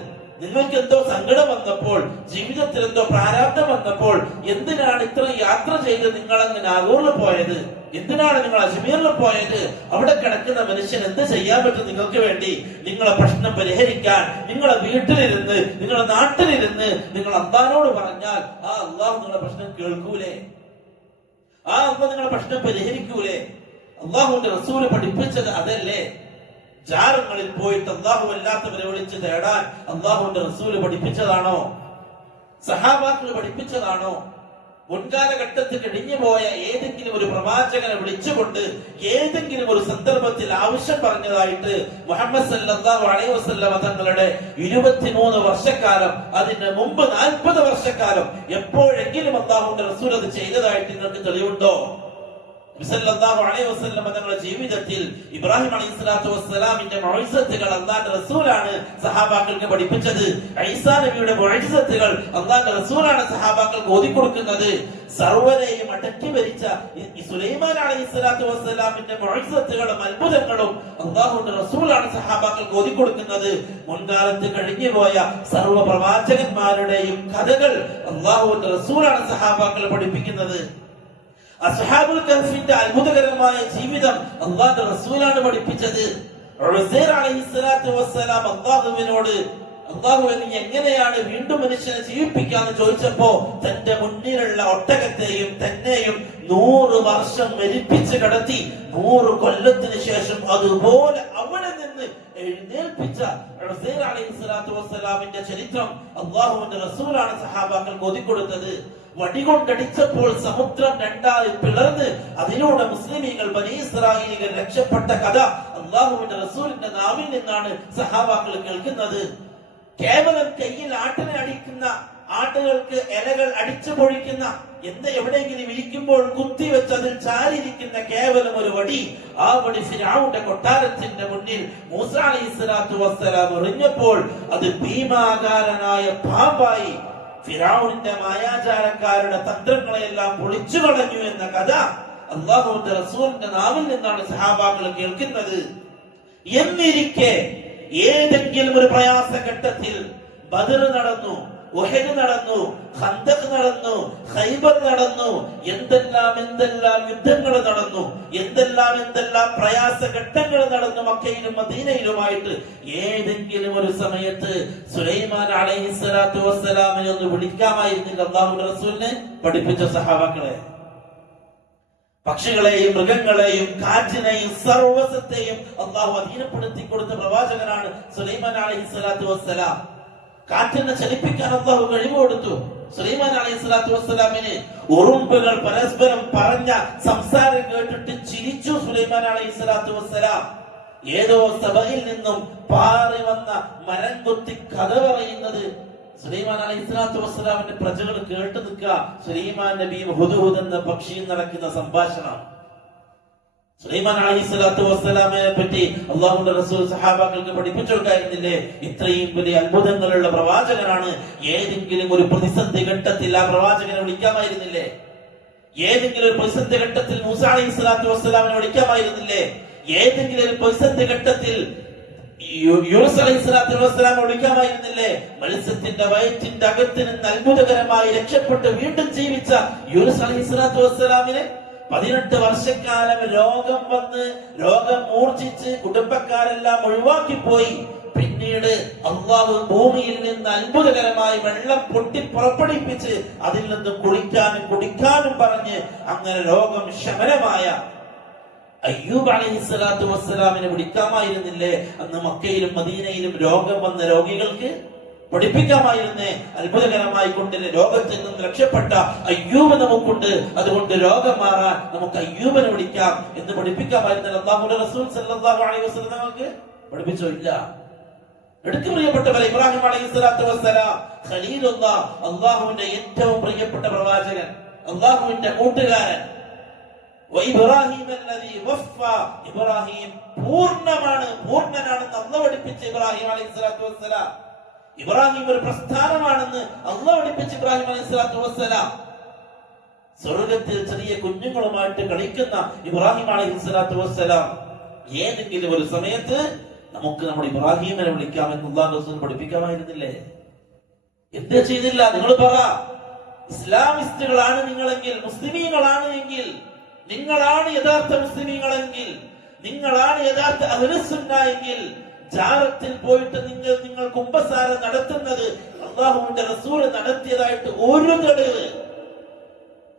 നിങ്ങൾക്ക് എന്തോ സങ്കടം വന്നപ്പോൾ, ജീവിതത്തിൽ എന്തോ പ്രാരാബ്ധം വന്നപ്പോൾ എന്തിനാണ് ഇത്ര യാത്ര ചെയ്ത് നിങ്ങൾ അങ്ങ് നാഗൂറിൽ പോയത്? എന്തിനാണ് നിങ്ങൾ അജ്മീറിൽ പോയത്? അവിടെ കിടക്കുന്ന മനുഷ്യൻ എന്ത് ചെയ്യാൻ പറ്റും നിങ്ങൾക്ക് വേണ്ടി? നിങ്ങളെ പ്രശ്നം പരിഹരിക്കാൻ നിങ്ങളെ വീട്ടിലിരുന്ന്, നിങ്ങളെ നാട്ടിലിരുന്ന് നിങ്ങൾ അല്ലാഹുവോട് പറഞ്ഞാൽ ആ അല്ലാഹു നിങ്ങളെ പ്രശ്നം കേൾക്കൂലേ? ആ അല്ലാഹു നിങ്ങളെ പ്രശ്നം പരിഹരിക്കൂലേ? അല്ലാഹുവിന്റെ റസൂൽ പഠിപ്പിച്ചത് അതല്ലേ? ജാറങ്ങളിൽ പോയിട്ട് അല്ലാഹു അല്ലാത്തവരെ വിളിച്ച് തേടാൻ അല്ലാഹുവിന്റെ റസൂൽ പഠിപ്പിച്ചതാണോ? സഹാബാക്കൾ പഠിപ്പിച്ചതാണോ? മുൻകാലഘട്ടത്തിൽ കഴിഞ്ഞുപോയ ഏതെങ്കിലും ഒരു പ്രവാചകനെ വിളിച്ചുകൊണ്ട് ഏതെങ്കിലും ഒരു സന്ദർഭത്തിൽ ആവശ്യം പറഞ്ഞതായിട്ട് മുഹമ്മദ് സല്ലല്ലാഹു അലൈഹി വസല്ലം തങ്ങളുടെ 23 വർഷക്കാലം, അതിന് മുമ്പ് 40 വർഷക്കാലം എപ്പോഴെങ്കിലും അല്ലാഹുവിന്റെ റസൂൽ അത് ചെയ്തതായിട്ട് നിങ്ങൾക്ക് തെളിവുണ്ടോ? സല്ലല്ലാഹു അലൈഹി വസല്ലം തങ്ങളുടെ ജീവിതത്തിൽ ഇബ്രാഹിം അലൈഹിസ്സലാത്തു വസ്സലാമിന്റെ മുഅ്ജിസത്തുകൾ അല്ലാഹുവിന്റെ റസൂലാണ് സഹാബാക്കൾക്ക് പഠിപ്പിച്ചത്. ഈസാ നബിയുടെ മുഅ്ജിസത്തുകൾ അല്ലാഹുവിന്റെ റസൂലാണ് സഹാബാക്കൾക്ക് ഓതിക്കൊടുക്കുന്നത്. സർവ്വരെയും അടക്കി ഭരിച്ച സുലൈമാൻ അലൈഹിസ്സലാത്തു വസ്സലാമിന്റെ മുഅ്ജിസത്തുകളും അത്ഭുതങ്ങളും അല്ലാഹുവിന്റെ റസൂലാണ് സഹാബാക്കൾക്ക് ഓതിക്കൊടുക്കുന്നത്. മുൻകാലത്ത് കഴിഞ്ഞുപോയ സർവ്വ പ്രവാചകന്മാരുടെയും കഥകൾ അല്ലാഹുവിന്റെ റസൂലാണ് സഹാബാക്കളെ പഠിപ്പിക്കുന്നത്. അസ്ഹാബുൽ കഹ്ഫിന്റെ അത്ഭുതകരമായ ജീവിതം അല്ലാഹുവിന്റെ റസൂലാണ് പഠിപ്പിച്ചത്. ഉസൈർ അലൈഹിസ്സലാത്തു വസ്സലാം അല്ലാഹുവിനോട് അല്ലാഹുവിനെ എങ്ങനെയാണ് വീണ്ടും മനുഷ്യനെ ജീവിപ്പിക്കാന്ന് ചോദിച്ചപ്പോ തന്റെ മുന്നിലുള്ള ഒട്ടകത്തെയും തന്നെയും 100 വർഷം മരിപ്പിച്ച് കിടത്തി 100 കൊല്ലത്തിന് ശേഷം അതുപോലെ അവിടെ നിന്ന് എഴുന്നേൽപ്പിച്ച ഉസൈർ അലൈഹിസ്സലാത്തു വസ്സലാമിന്റെ ചരിത്രം അല്ലാഹുവിന്റെ റസൂലാണ് സഹാബാക്കൾക്ക് ഓതിക്കൊടുത്തത്. വടികൊണ്ടടിച്ചപ്പോൾ സമുദ്രം രണ്ടായി പിളർന്ന് അതിലൂടെ മുസ്ലിമീങ്ങൾ ബനീ ഇസ്രായേലികൾ രക്ഷപ്പെട്ട കഥ അല്ലാഹുവിന്റെ റസൂലിന്റെ നാവിൽ നിന്നാണ് സഹാബാക്കൾ കേൾക്കുന്നത്. കേവലം കയ്യിൽ ആട്ടിനെ അടിക്കുന്ന, ആട്ടുകൾക്ക് ഇലകൾ അടിച്ചു പൊഴിക്കുന്ന, എവിടെയെങ്കിലും ഇരിക്കുമ്പോൾ കുത്തിവെച്ച് അതിൽ ചാരിയിരിക്കുന്ന കേവലം ഒരു വടി, ആ വടി ഫിർഔന്റെ കൊട്ടാരത്തിന്റെ മുന്നിൽ മൂസ അലൈഹിസ്സലാത്തു വസ്സലാം എറിഞ്ഞപ്പോൾ അത് ഭീമാകാരനായ പാമ്പായി ഫിർഔനിന്റെ മായാജാലക്കാരുടെ തന്ത്രങ്ങളെല്ലാം പൊളിച്ചു കളഞ്ഞു എന്ന കഥ അല്ലാഹുവിന്റെ റസൂലിന്റെ നാവിൽ നിന്നാണ് സഹാബാക്കൾ കേൾക്കുന്നത്. എന്നിരിക്കെ ഏതെങ്കിലും ഒരു പ്രയാസഘട്ടത്തിൽ ബദർ നടന്നു, ഉഹദ് നടന്നു, ഖന്തഖ് നടന്നു, ഖൈബർ നടന്നു, എന്തെല്ലാം യുദ്ധങ്ങൾ നടന്നു, എന്തെല്ലാം പ്രയാസഘട്ടങ്ങൾ നടന്നു മക്കയിലും മദീനയിലുമായിട്ട്. ഏതെങ്കിലും ഒരു സമയത്ത് സുലൈമാൻ അലൈഹിസ്സലാത്തു വസ്സലാമിനെ ഒന്ന് വിളിക്കാമായിരുന്നില്ല അല്ലാഹുവിന്റെ റസൂലിനെ പഠിപ്പിച്ച സഹാബാക്കളെ. പക്ഷികളെയും മൃഗങ്ങളെയും കാറ്റിനെയും സർവസത്തെയും അല്ലാഹു അധീനപ്പെടുത്തി കൊടുത്ത പ്രവാചകനാണ് സുലൈമാൻ അലൈഹിസ്സലാത്തു വസ്സലാം. കാറ്റിനെ ചലിപ്പിക്കാൻ അല്ലാഹു കഴിവ് കൊടുത്തു. സുലൈമാൻ അലൈഹിസ്സലാത്തു വസ്സലാമിന് ഉറുമ്പുകൾ പരസ്പരം പറഞ്ഞ സംസാരം കേട്ടിട്ട് ചിരിച്ചു സുലൈമാൻ അലൈഹിസ്സലാത്തു വസ്സലാം. ഏതോ സഭയിൽ നിന്നും പാറി വന്ന മരം കൊത്തി കഥ പറയുന്നത് സുലൈമാൻ അലൈഹിസ്സലാത്തു വസ്സലാമിന്റെ പ്രജകൾ കേട്ടു നിൽക്കുക. സുലൈമാൻ നബിയും ഹുദ്ഹുദ് എന്ന പക്ഷിയും നടക്കുന്ന സംഭാഷണം. സുലൈമാൻ അലൈഹിസ്സലാത്തു വസ്സലാമിനെ പറ്റി അല്ലാഹുവിന്റെ റസൂൽ സഹാബാക്കൾക്ക് പഠിപ്പിച്ചു കൊടുക്കായിരുന്നില്ലേ? ഇത്രയും വലിയ അത്ഭുതങ്ങളുള്ള പ്രവാചകനാണ്. ഏതെങ്കിലും ഒരു പ്രതിസന്ധി ഘട്ടത്തിൽ ആ പ്രവാചകനെ വിളിക്കാമായിരുന്നില്ലേ? ഏതെങ്കിലും ഒരു പ്രതിസന്ധി ഘട്ടത്തിൽ മൂസ അലൈഹിസ്സലാത്തു വസ്സലാമിനെ വിളിക്കാമായിരുന്നില്ലേ? ഏതെങ്കിലും ഒരു പ്രതിസന്ധി ഘട്ടത്തിൽ യൂനുസ് അലൈഹിസ്സലാത്തു വസ്സലാമിനെ വിളിക്കാമായിരുന്നില്ലേ? മത്സ്യത്തിന്റെ വയറ്റിന്റെ അകത്ത് നിന്ന് അത്ഭുതകരമായി രക്ഷപ്പെട്ട് വീണ്ടും ജീവിച്ച യൂനുസ് അലൈഹിസ്സലാത്തു വസ്സലാമിനെ 18 വർഷക്കാലം രോഗം വന്ന് രോഗം മൂർച്ഛിച്ച് കുടുംബക്കാരെല്ലാം ഒഴിവാക്കി പോയി. പിന്നീട് അല്ലാഹു ഭൂമിയിൽ നിന്ന് അത്ഭുതകരമായി വെള്ളം പൊട്ടി പുറപ്പെടുവിപ്പിച്ച് അതിൽ നിന്ന് കുളിക്കാനും കുടിക്കാനും പറഞ്ഞ് അങ്ങനെ രോഗം ശമനമായ അയ്യൂബ് അലൈഹിസ്സലാത്തു വസ്സലാമിനെ വിളിക്കാമായിരുന്നില്ലേ? അന്ന് മക്കയിലും മദീനയിലും രോഗം വന്ന രോഗികൾക്ക് പഠിപ്പിക്കാമായിരുന്നേ? അത്ഭുതകരമായി കൊണ്ട് രോഗത്തിൽ നിന്ന് രക്ഷപ്പെട്ട അയ്യൂബ് നമുക്കുണ്ട്, അതുകൊണ്ട് രോഗം മാറാൻ നമുക്ക് അയ്യൂബിനെ വിളിക്കാം എന്ന് പഠിപ്പിക്കാമായിരുന്നില്ല അല്ലാഹുവിന്റെ റസൂൽ സല്ലല്ലാഹു അലൈഹി വസല്ലം നമുക്ക് പഠിപ്പിച്ചോ? ഇല്ല. എടുത്തു പ്രിയപ്പെട്ടവരെ, ഇബ്രാഹിം അലൈഹിസ്സലാത്തു വസ്സലാം ഖലീലുല്ലാഹ്, അല്ലാഹുവിന്റെ ഏറ്റവും പ്രിയപ്പെട്ട പ്രവാചകൻ, അല്ലാഹുവിന്റെ കൂട്ടുകാരൻ. ഇബ്രാഹിം പൂർണ്ണമാണ്, പൂർണ്ണനാണെന്ന് അല്ലാഹു പഠിപ്പിച്ച ഇബ്രാഹിം അലൈഹിസ്സലാത്തു വസ്സലാം. ഇബ്രാഹിം ഒരു പ്രസ്ഥാനമാണെന്ന് അല്ലാഹു പഠിപ്പിച്ച ഇബ്രാഹിം അലൈഹിസ്സലാത്തു വസ്സലാം. സ്വർഗത്തിൽ ചെറിയ കുഞ്ഞുങ്ങളുമായിട്ട് കളിക്കുന്ന ഇബ്രാഹിം അലൈഹിസ്സലാത്തു വസ്സലാം. ഏതെങ്കിലും ഒരു സമയത്ത് നമുക്ക് നമ്മുടെ ഇബ്രാഹിമിനെ വിളിക്കാമെന്ന് അല്ലാഹു റസൂൽ പഠിപ്പിക്കാമായിരുന്നില്ലേ? എന്ത് ചെയ്തില്ല? നിങ്ങൾ പറ. ഇസ്ലാമിസ്റ്റുകളാണ് നിങ്ങളെങ്കിൽ, മുസ്ലിമീങ്ങളാണ് എങ്കിൽ, നിങ്ങളാണ് യഥാർത്ഥ മുസ്ലിമീങ്ങളെങ്കിൽ, നിങ്ങളാണ് യഥാർത്ഥ അഹ്ലുസുന്ന എങ്കിൽ, ജാറത്തിൽ പോയിട്ട് നിങ്ങൾ കുമ്പസാരം നടത്തുന്നത് അല്ലാഹുവിന്റെ റസൂൽ നടത്തിയതായിട്ട് ഒരു തെളിവ്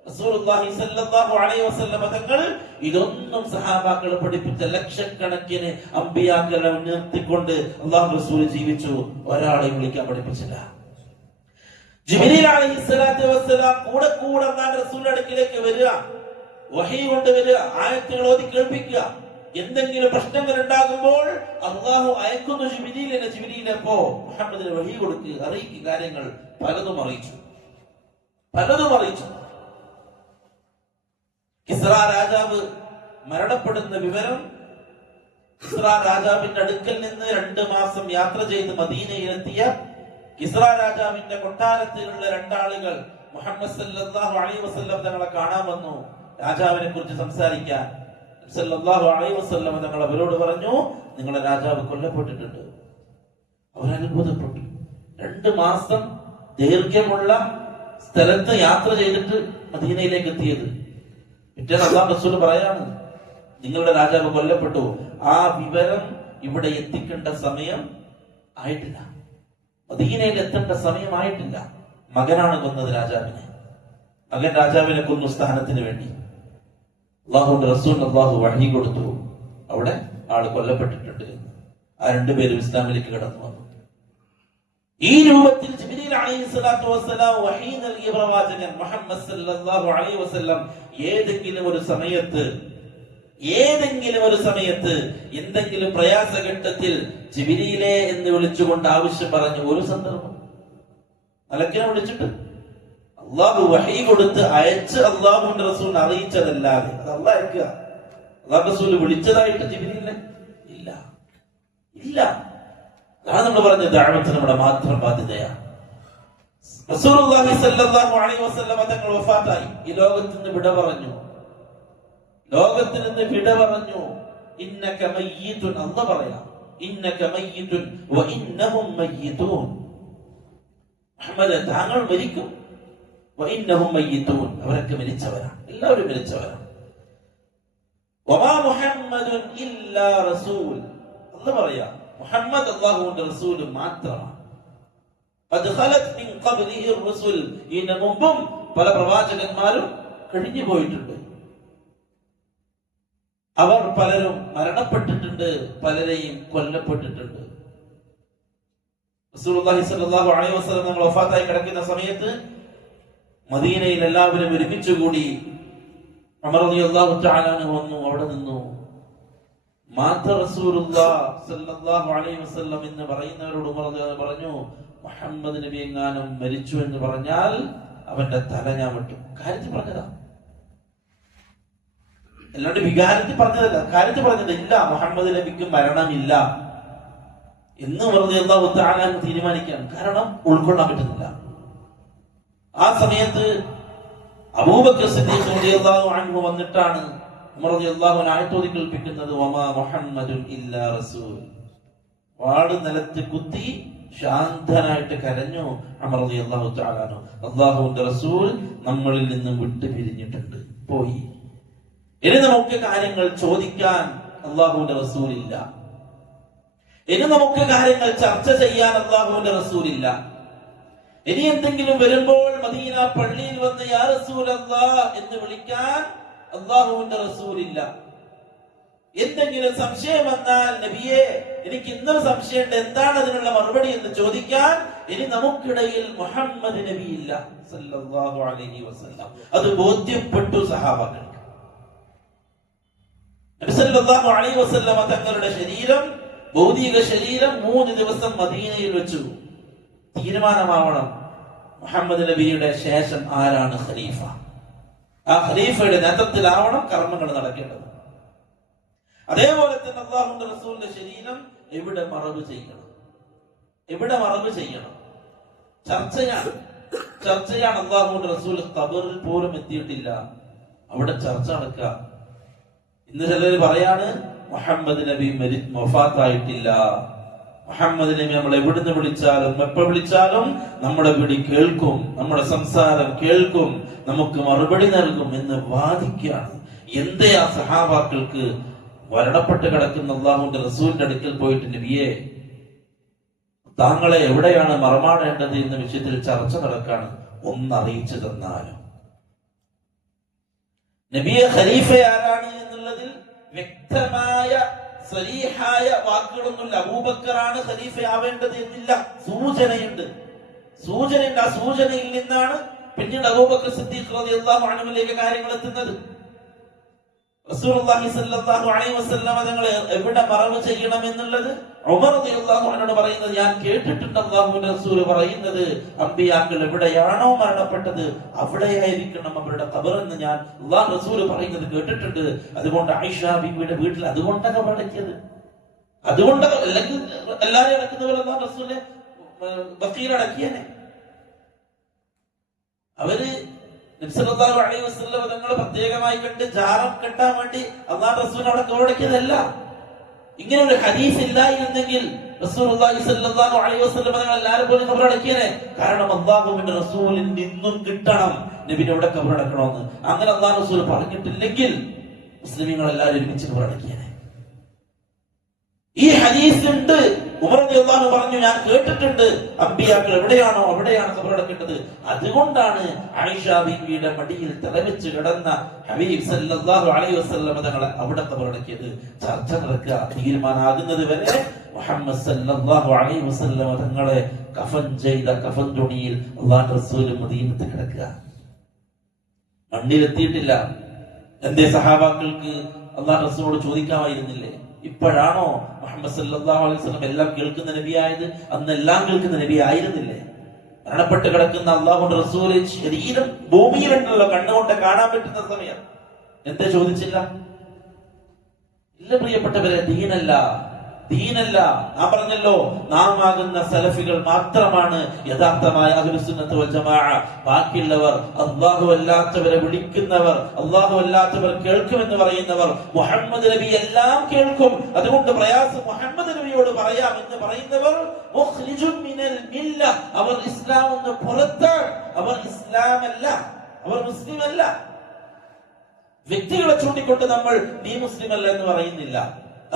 റസൂലുള്ളാഹി സ്വല്ലല്ലാഹു അലൈഹി വസല്ലം തങ്ങൾ ഇതൊന്നും സഹാബാക്കൾ പഠിപ്പിച്ച ലക്ഷക്കണക്കിന് അമ്പിയാക്കളെ നിർത്തിക്കൊണ്ട് അല്ലാഹു റസൂൽ ജീവിച്ചു. ഒരാളെ വിളിക്കാൻ പഠിപ്പിച്ചില്ല. ജിബ്രീൽ അലൈഹിസ്സലാത്തു വസ്സലാം കൂടെ കൂടെ റസൂലിന്റെ അടുക്കിലേക്ക് വരിക, വഹി കൊണ്ടുവരിക, ആയത്തുകൾ ഓതി കേൾപ്പിക്കുക. എന്തെങ്കിലും പ്രശ്നങ്ങൾ ഉണ്ടാകുമ്പോൾ അള്ളാഹു അയക്കുന്നു ജിബ്രീലിനെ. ജിബ്രീലിനെ പോ മുഹമ്മദിന് വഹി കൊടുക്കുക, അറിയിക്കുക. കാര്യങ്ങൾ പലതും അറിയിച്ചു. കിസ്റ രാജാവ് മരണപ്പെടുന്ന വിവരം കിസ്റ രാജാവിന്റെ അടുക്കൽ നിന്ന് 2 മാസം യാത്ര ചെയ്ത് മദീനയിലെത്തിയ കിസ്റ രാജാവിന്റെ കൊട്ടാരത്തിലുള്ള 2 ആളുകൾ മുഹമ്മദ് സല്ലല്ലാഹു അലൈഹി വസല്ലം തങ്ങളെ കാണാൻ വന്നു, രാജാവിനെ കുറിച്ച് സംസാരിക്കാൻ. സല്ലല്ലാഹു അലൈഹി വസല്ലം തങ്ങൾ അവരോട് പറഞ്ഞു, നിങ്ങളുടെ രാജാവ് കൊല്ലപ്പെട്ടിട്ടുണ്ട്. അവർ അത്ഭുതപ്പെട്ടു. 2 മാസം ദൈർഘ്യമുള്ള സ്ഥലത്ത് യാത്ര ചെയ്തിട്ട് മദീനയിലേക്ക് എത്തിയത്. പിറ്റേന്ന് അല്ലാഹു റസൂൽ പറയാണ്, നിങ്ങളുടെ രാജാവ് കൊല്ലപ്പെട്ടു. ആ വിവരം ഇവിടെ എത്തിക്കേണ്ട സമയം ആയിട്ടില്ല, മദീനയിൽ എത്തേണ്ട സമയമായിട്ടില്ല. മകനാണ് കൊന്നത് രാജാവിനെ. മകൻ രാജാവിനെ കൊന്നു സ്ഥാനത്തിന് വേണ്ടി. അള്ളാഹുവിന്റെ റസൂലിന് അള്ളാഹു വഹി കൊടുത്തു, അവിടെ ആള് കൊല്ലപ്പെട്ടിട്ടുണ്ട് എന്ന്. ആ 2 പേരും ഇസ്ലാമിലേക്ക് കടന്നു വന്നു. ഈ രൂപത്തിൽ ജിബ്രീൽ അലൈഹിസ്സലാത്തു വസ്സലാം വഹി നൽകിയ പ്രവാചകൻ മുഹമ്മദ് സല്ലല്ലാഹു അലൈഹി വസല്ലം ഏതെങ്കിലും ഒരു സമയത്ത് എന്തെങ്കിലും പ്രയാസഘട്ടത്തിൽ ജിബ്രീലേ എന്ന് വിളിച്ചുകൊണ്ട് ആവശ്യം പറഞ്ഞ ഒരു സന്ദർഭം മലക്കിനെ വിളിച്ചിട്ട് അള്ളാഹു വഹി കൊടുത്ത് അയച്ച് അള്ളാഹുവിന്റെ റസൂലിനെ അറിയിച്ചതല്ലാതെ അത് അള്ളാഹ് അയക്കുക. അള്ളാഹു റസൂൽ വിളിച്ചതായിട്ട് ജിബ്രീലിനെ ഇല്ല. അതാണ് നമ്മൾ പറഞ്ഞ ദഅവത്ത് നമ്മുടെ മാത്രം ബാധ്യതയാണ്. റസൂലുള്ളാഹി സ്വല്ലല്ലാഹു അലൈഹി വസല്ലം തങ്ങൾ വഫാത്തായി, ഈ ലോകത്തിൽ നിന്ന് വിട പറഞ്ഞു. ഇന്നക മയ്യിതുൻ, അല്ലാഹു പറയാ, ഇന്നക മയ്യിതുൻ വ ഇന്നഹും മയ്യിതൂൻ. മുഹമ്മദ് താങ്കൾ മരിക്കും, വ ഇന്നഹും മയ്യിതൂൻ, അവരൊക്കെ മരിച്ചവരാണ്, എല്ലാവരും മരിച്ചവരാണ്. വമാ മുഹമ്മദുൻ ഇല്ലാ റസൂൽ, അല്ലാഹു പറയാ, മുഹമ്മദ് അല്ലാഹുവിന്റെ റസൂൽ മാത്രമാണ്. ഖദ് ഖലത് മിൻ ഖബ്ലിഹി റുസുൽ, ഇതിനു മുമ്പും പല പ്രവാചകന്മാരും കഴിഞ്ഞു പോയിട്ടുണ്ട്. അവർ പലരും മരണപ്പെട്ടിട്ടുണ്ട്, പലരെയും കൊല്ലപ്പെട്ടിട്ടുണ്ട്. റസൂലുള്ളാഹി സ്വല്ലല്ലാഹു അലൈഹി വസല്ലം തങ്ങൾ വഫാത്തായി കിടക്കുന്ന സമയത്ത് മദീനയിൽ എല്ലാവരും ഒരുമിച്ച് കൂടി. ഉമർ റളിയല്ലാഹു തആല അൻഹു വന്നു, അവിടെ നിന്നു. മാത റസൂലുള്ളാഹി സ്വല്ലല്ലാഹു അലൈഹി വസല്ലം എന്ന് പറയുന്നവരോട് ഉമർ റളിയല്ലാഹു പറഞ്ഞു, മുഹമ്മദ് നബി എങ്ങാനും മരിച്ചു എന്ന് പറഞ്ഞാൽ അവന്റെ തല ഞാൻ വെട്ടും. കാര്യത്തിൽ പറഞ്ഞതാ, അല്ലാണ്ട് വികാരത്തിൽ പറഞ്ഞതല്ല. കാര്യത്തിൽ പറഞ്ഞത് ഇല്ല, മുഹമ്മദ് നബിക്ക് മരണമില്ല എന്ന് റളിയല്ലാഹു തആല തീരുമാനിക്കുകയാണ്. കാരണം ഉൾക്കൊള്ളാൻ പറ്റുന്നില്ല. ആ സമയത്ത് അബൂബക്കർ സിദ്ദീഖ് റളിയല്ലാഹു അൻഹു വന്നിട്ടാണ് ഉമർ റളിയല്ലാഹു അൻഹു ആയത്തോതി കേൾപ്പിക്കുന്നത്, വമാ മുഹമ്മദുൻ ഇല്ലാ റസൂൽ. വാട് നിലത്ത് കുത്തി ശാന്തനായിട്ട് കരഞ്ഞു ഉമർ റളിയല്ലാഹു തആല അൻഹു. അല്ലാഹുവിന്റെ റസൂൽ നമ്മളിൽ നിന്ന് വിട്ടു പിരിഞ്ഞിട്ടുണ്ട്, പോയി. ഇനി നമുക്ക് കാര്യങ്ങൾ ചോദിക്കാൻ അല്ലാഹുവിന്റെ റസൂലില്ല. ഇനി നമുക്ക് കാര്യങ്ങൾ ചർച്ച ചെയ്യാൻ അല്ലാഹുവിന്റെ റസൂലില്ല. ഇനി എന്തെങ്കിലും വരുമ്പോൾ മദീന പള്ളിയിൽ വന്ന് യാ റസൂലല്ലാഹ് എന്ന് വിളിക്കാൻ അല്ലാഹുവിന്റെ റസൂലില്ല. എന്തെങ്കിലും സംശയം വന്നാൽ നബിയെ എനിക്ക് ഇന്നൊരു സംശയമുണ്ട്, എന്താണ് അതിനുള്ള മറുപടി എന്ന് ചോദിക്കാൻ ഇനി നമുക്കിടയിൽ മുഹമ്മദ് നബിയില്ല സല്ലല്ലാഹു അലൈഹി വസല്ലം. അത് ബോധ്യപ്പെട്ടു സഹാബാക്കൾക്ക്. നബി സല്ലല്ലാഹു അലൈഹി വസല്ലം തങ്ങളുടെ ശരീരം, ഭൗതിക ശരീരം 3 ദിവസം മദീനയിൽ വെച്ചു. തീരുമാനമാവണം, മുഹമ്മദ് നബിയുടെ ശേഷം ആരാണ് ഖലീഫ. ആ ഖലീഫയുടെ നേതൃത്വത്തിലാവണം കർമ്മങ്ങൾ നടക്കേണ്ടത്. അതേപോലെ തന്നെ അല്ലാഹുവിന്റെ റസൂലിന്റെ ശരീരം എവിടെ മറവ് ചെയ്യണം, ചർച്ചയാണ്. അല്ലാഹുവിന്റെ റസൂൽ ഖബറിൽ പോലും എത്തിയിട്ടില്ല, അവിടെ ചർച്ച നടക്കുക. ഇന്ന് ചിലർ പറയാണ് മുഹമ്മദ് നബി വഫാത്തായിട്ടില്ല. മുഹമ്മദ് നബി നമ്മൾ എവിടുന്ന് വിളിച്ചാലും എപ്പോൾ വിളിച്ചാലും നമ്മുടെ വിളി കേൾക്കും, നമ്മുടെ സംസാരം കേൾക്കും, നമുക്ക് മറുപടി നൽകും എന്ന് വാദിക്കുകയാണ്. എന്തേ ആ സഹാബാക്കൾക്ക് മരണപ്പെട്ട് കിടക്കുന്ന അല്ലാഹുവിന്റെ റസൂലിന്റെ അടുക്കൽ പോയിട്ട് നബിയെ താങ്കളെ എവിടെയാണ് മറമാടേണ്ടത് എന്ന വിഷയത്തിൽ ചർച്ച നടക്കാണ്, ഒന്നറിയിച്ചു തന്നാലും. നബിയെ ഖലീഫ ആരാണ് എന്നുള്ളതിൽ വ്യക്തമായ സ്വരീഹായ വാക്കുകളൊന്നുമില്ല. അബൂബക്കറാണ് ഖലീഫ ആവേണ്ടത് എന്നില്ല, സൂചനയുണ്ട്. ആ സൂചനയിൽ നിന്നാണ് പിന്നീട് അബൂബക്കർ സിദ്ദീഖ് റളിയല്ലാഹു അൻഹുവിലേക്ക് കാര്യങ്ങൾ എത്തുന്നത്. റസൂലുള്ളാഹി സ്വല്ലല്ലാഹു അലൈഹി വസല്ലം തങ്ങൾ എവിടെ മറവ് ചെയ്യണം എന്നുള്ളത് ഉമർ റളിയല്ലാഹു അൻഹു പറയുന്നത് ഞാൻ കേട്ടിട്ടുണ്ട്. അല്ലാഹുവിന്റെ റസൂൽ പറയുന്നത് അമ്പിയാക്കൾ എവിടെയാണോ മരണപ്പെട്ടത് അവിടെയായിരിക്കണം അവരുടെ ഖബർ എന്ന് ഞാൻ അല്ലാഹു റസൂൽ പറയുന്നത് കേട്ടിട്ടുണ്ട്. അതുകൊണ്ട് ആയിഷ ബീവിയുടെ വീട്ടിൽ അതുകൊണ്ടാണ് ഖബറടക്കിയത്. അതുകൊണ്ട് അല്ലെങ്കിൽ എല്ലാവരും അടക്കുന്നവർ അല്ലാഹു റസൂലിനെ ബഖീൽ അടക്കിയേനെ. അവര് നബി സല്ലല്ലാഹു അലൈഹി വസല്ലം തങ്ങൾ പ്രത്യേകമായി കണ്ട് ജാറം കെട്ടാൻ വേണ്ടി അല്ലാഹു റസൂൽ അവിടെ ഖബറടക്കിയതല്ല. ഇങ്ങനെ ഒരു ഹദീസ് ഇല്ലായിരുന്നെങ്കിൽ റസൂലുള്ളാഹി സ്വല്ലല്ലാഹു അലൈഹി വസല്ലം തങ്ങൾ എല്ലാവരും പോലും ഖബറടക്കിയേനെ. കാരണം അല്ലാഹുവിന്റെ റസൂലിൽ നിന്നും കിട്ടണം നബിയുടെ അവിടെ ഖബറടക്കണമെന്ന്. അങ്ങനെ അല്ലാഹു റസൂൽ പറഞ്ഞിട്ടില്ലെങ്കിൽ മുസ്ലിമീങ്ങൾ എല്ലാവരും ഒരുമിച്ച് ഖബറടക്കിയേനെ. ഈ ഹദീസ് ഉണ്ട്. ഉമർ റളിയല്ലാഹു പറഞ്ഞു ഞാൻ കേട്ടിട്ടുണ്ട് അമ്പിയാക്കൾ എവിടെയാണോ അവിടെയാണ് ഖബറടക്കേണ്ടത്. അതുകൊണ്ടാണ് ആയിഷ ബീവിയുടെ മടിയിൽ തലവെച്ച് കിടന്ന ഹബീബ് സല്ലല്ലാഹു അലൈഹി വസല്ലം തങ്ങളെ അവിടെ ഖബറടക്കിയത്. ചർച്ച നടക്കുക, തീരുമാനാകുന്നത് വരെ മുഹമ്മദ് സല്ലല്ലാഹു അലൈഹി വസല്ലം തങ്ങളെ കഫൻ ചെയ്ത കഫൻ തുണിയിൽ അല്ലാഹുവിന്റെ റസൂൽ മദീനത്ത് കിടക്കുക. മണ്ണിലെത്തിയിട്ടില്ല. എന്തേ സഹാബാക്കൾക്ക് അല്ലാഹുവിന്റെ റസൂലോട് ചോദിക്കാമായിരുന്നില്ലേ? ഇപ്പോഴാണോ മുഹമ്മദ് സല്ലല്ലാഹു അലൈഹി വസല്ലം എല്ലാം കേൾക്കുന്ന നബിയായത്? അന്ന് എല്ലാം കേൾക്കുന്ന നബി ആയിരുന്നില്ലേ? മരണപ്പെട്ട് കിടക്കുന്ന അല്ലാഹുവിന്റെ റസൂൽ ശരീരം ഭൂമിയിലുണ്ടല്ലോ, കണ്ണുകൊണ്ട് കാണാൻ പറ്റുന്ന സമയം. എന്താ ചോദിച്ചില്ല? ഇല്ല പ്രിയപ്പെട്ടവരെ, ദീനല്ല. നാം പറഞ്ഞല്ലോ, നാം ആകുന്ന സലഫികൾ മാത്രമാണ് യഥാർത്ഥമായ അഹ്ലുസുന്നത്ത് വൽ ജമാഅ. ബാക്കിയുള്ളവർ അല്ലാഹു അല്ലാത്തവരെ വിളിക്കുന്നവർ, അല്ലാഹു അല്ലാത്തവർ കേൾക്കുമെന്ന് പറയുന്നവർ, മുഹമ്മദ് നബി എല്ലാം കേൾക്കും, അതുകൊണ്ട് പ്രയാസം മുഹമ്മദ് നബിയോട് പറയാം എന്ന് പറയുന്നവർ മുഖ്രിജുൻ മിനൽ മില്ല, അവർ ഇസ്ലാം നിന്ന് പുറത്താണ്. അവർ ഇസ്ലാമല്ല, അവർ മുസ്ലിം അല്ല. വ്യക്തികളെ ചൂണ്ടിക്കൊണ്ട് നമ്മൾ നീ മുസ്ലിം അല്ല എന്ന് പറയുന്നില്ല.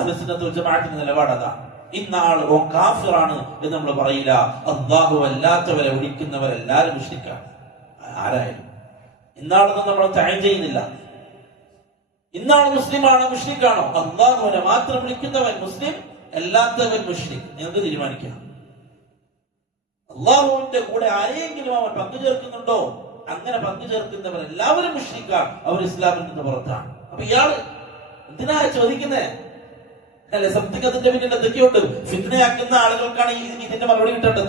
അഹ്ലുസുന്നത്ത് വൽ ജമാഅത്തിന്റെ നിലപാടതാ. ഇന്നാൾ ഓ കാഫിറാണ് എന്ന് നമ്മൾ പറയില്ല. അല്ലാഹു അല്ലാത്തവരെ വിളിക്കുന്നവരെല്ലാരും മുശ്രിക്കാണ്. ആരായാലും ഇന്നാളൊന്നും നമ്മൾ തഅയ്യിൻ ചെയ്യുന്നില്ല. ഇന്നാൾ മുസ്ലിമാണോ മുശ്രിക്കാണോ? അല്ലാഹുവിനെ മാത്രം വിളിക്കുന്നവൻ മുസ്ലിം, അല്ലാത്തവൻ മുശ്രിക്. നിങ്ങൾക്ക് തീരുമാനിക്കാം. അല്ലാഹുവിന്റെ കൂടെ ആരെങ്കിലും അവൻ പങ്കു ചേർക്കുന്നുണ്ടോ? അങ്ങനെ പങ്കു ചേർക്കുന്നവർ എല്ലാവരും മുശ്രിക്കാണ്, അവർ ഇസ്ലാമിൽ നിന്ന് പുറത്താണ്. അപ്പൊ ഇയാള് എന്തിനാ ചോദിക്കുന്നേ? അല്ലെ, സംതിങ് അതിന്റെ പിന്നിൽ എന്തൊക്കെയുണ്ട്? ഫിത്നയാക്കുന്ന ആളുകൾക്കാണ് ഇതിന്റെ മറുപടി കിട്ടേണ്ടത്.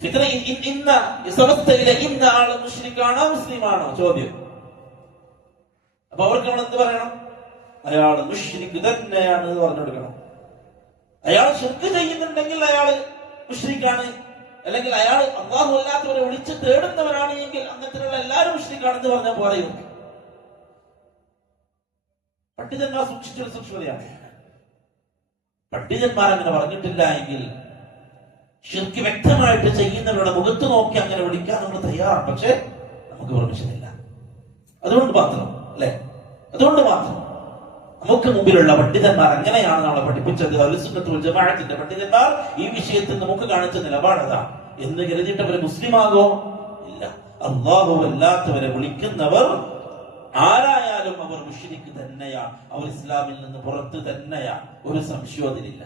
ഫിത്ന ഇന്ന സമസ്തയിലെ ഇന്ന ആള് മുശ്രിക്കാണോ മുസ്ലിമാണോ ചോദ്യം. അപ്പൊ അവർക്ക് നമ്മൾ എന്ത് പറയണം? അയാള് മുശ്രിക് തന്നെയാണ് എന്ന് പറഞ്ഞു കൊടുക്കണം. അയാൾ ശിർക്ക് ചെയ്യുന്നുണ്ടെങ്കിൽ അയാള് മുശ്രിക്കാണ്, അല്ലെങ്കിൽ അയാൾ അല്ലാഹു അല്ലാത്തവരെ വിളിച്ച് തേടുന്നവരാണ് എങ്കിൽ അങ്ങനത്തെയുള്ള എല്ലാവരും മുശ്രിക്കാണെന്ന് പറഞ്ഞാൽ പറയും. പണ്ഡിതന്മാർ സൂക്ഷിച്ചൊരു സൂക്ഷ്മതയാണ്. പണ്ഡിതന്മാർ അങ്ങനെ പറഞ്ഞിട്ടില്ല എങ്കിൽ ശിർക്ക് വ്യക്തമായിട്ട് ചെയ്യുന്നവരുടെ മുഖത്ത് നോക്കി അങ്ങനെ വിളിക്കാൻ നമ്മൾ തയ്യാറാണ്. പക്ഷെ നമുക്ക് പെർമിഷൻ ഇല്ല. അതുകൊണ്ട് മാത്രം അതുകൊണ്ട് മാത്രം നമുക്ക് മുമ്പിലുള്ള പണ്ഡിതന്മാർ അങ്ങനെയാണ് നമ്മളെ പഠിപ്പിച്ചത്. അഹ്ലുസുന്നത്ത് വൽ ജമാഅത്തിന്റെ പണ്ഡിതന്മാർ ഈ വിഷയത്തിൽ നമുക്ക് കാണിച്ച നിലപാടതാ എന്ന് കരുതിയിട്ട് അവർ മുസ്ലിമാകോ? ഇല്ല. അല്ലാഹു അല്ലാത്തവരെ വിളിക്കുന്നവർ ആരായാലും അവർ മുശ്രിക്ക് തന്നെയാണ്, അവർ ഇസ്ലാമിൽ നിന്ന് പുറത്ത് തന്നെയാണ്. ഒരു സംശയവും അതിലില്ല.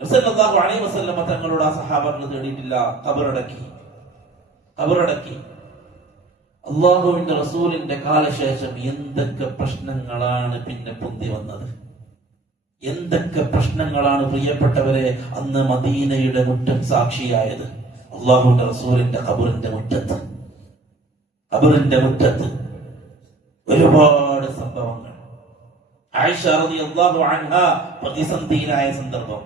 നബി സല്ലല്ലാഹു അലൈഹി വസല്ലം തങ്ങളോട് ആ സഹാബകൾ തേടിയിട്ടില്ല, ഖബറടക്കി. അല്ലാഹുവിന്റെ റസൂലിന്റെ കാലശേഷം എന്തൊക്കെ പ്രശ്നങ്ങളാണ് പിന്നെ പൊന്തി വന്നത്, എന്തൊക്കെ പ്രശ്നങ്ങളാണ് പ്രിയപ്പെട്ടവരെ അന്ന് മദീനയുടെ മുറ്റം സാക്ഷിയായത്. അല്ലാഹുവിന്റെ റസൂലിന്റെ ഖബറിന്റെ മുറ്റത്ത് ഒരുപാട് സംഭവങ്ങൾ. ആയിഷ റളിയല്ലാഹു അൻഹ പ്രതിസന്ധിയിലായ സന്ദർഭം,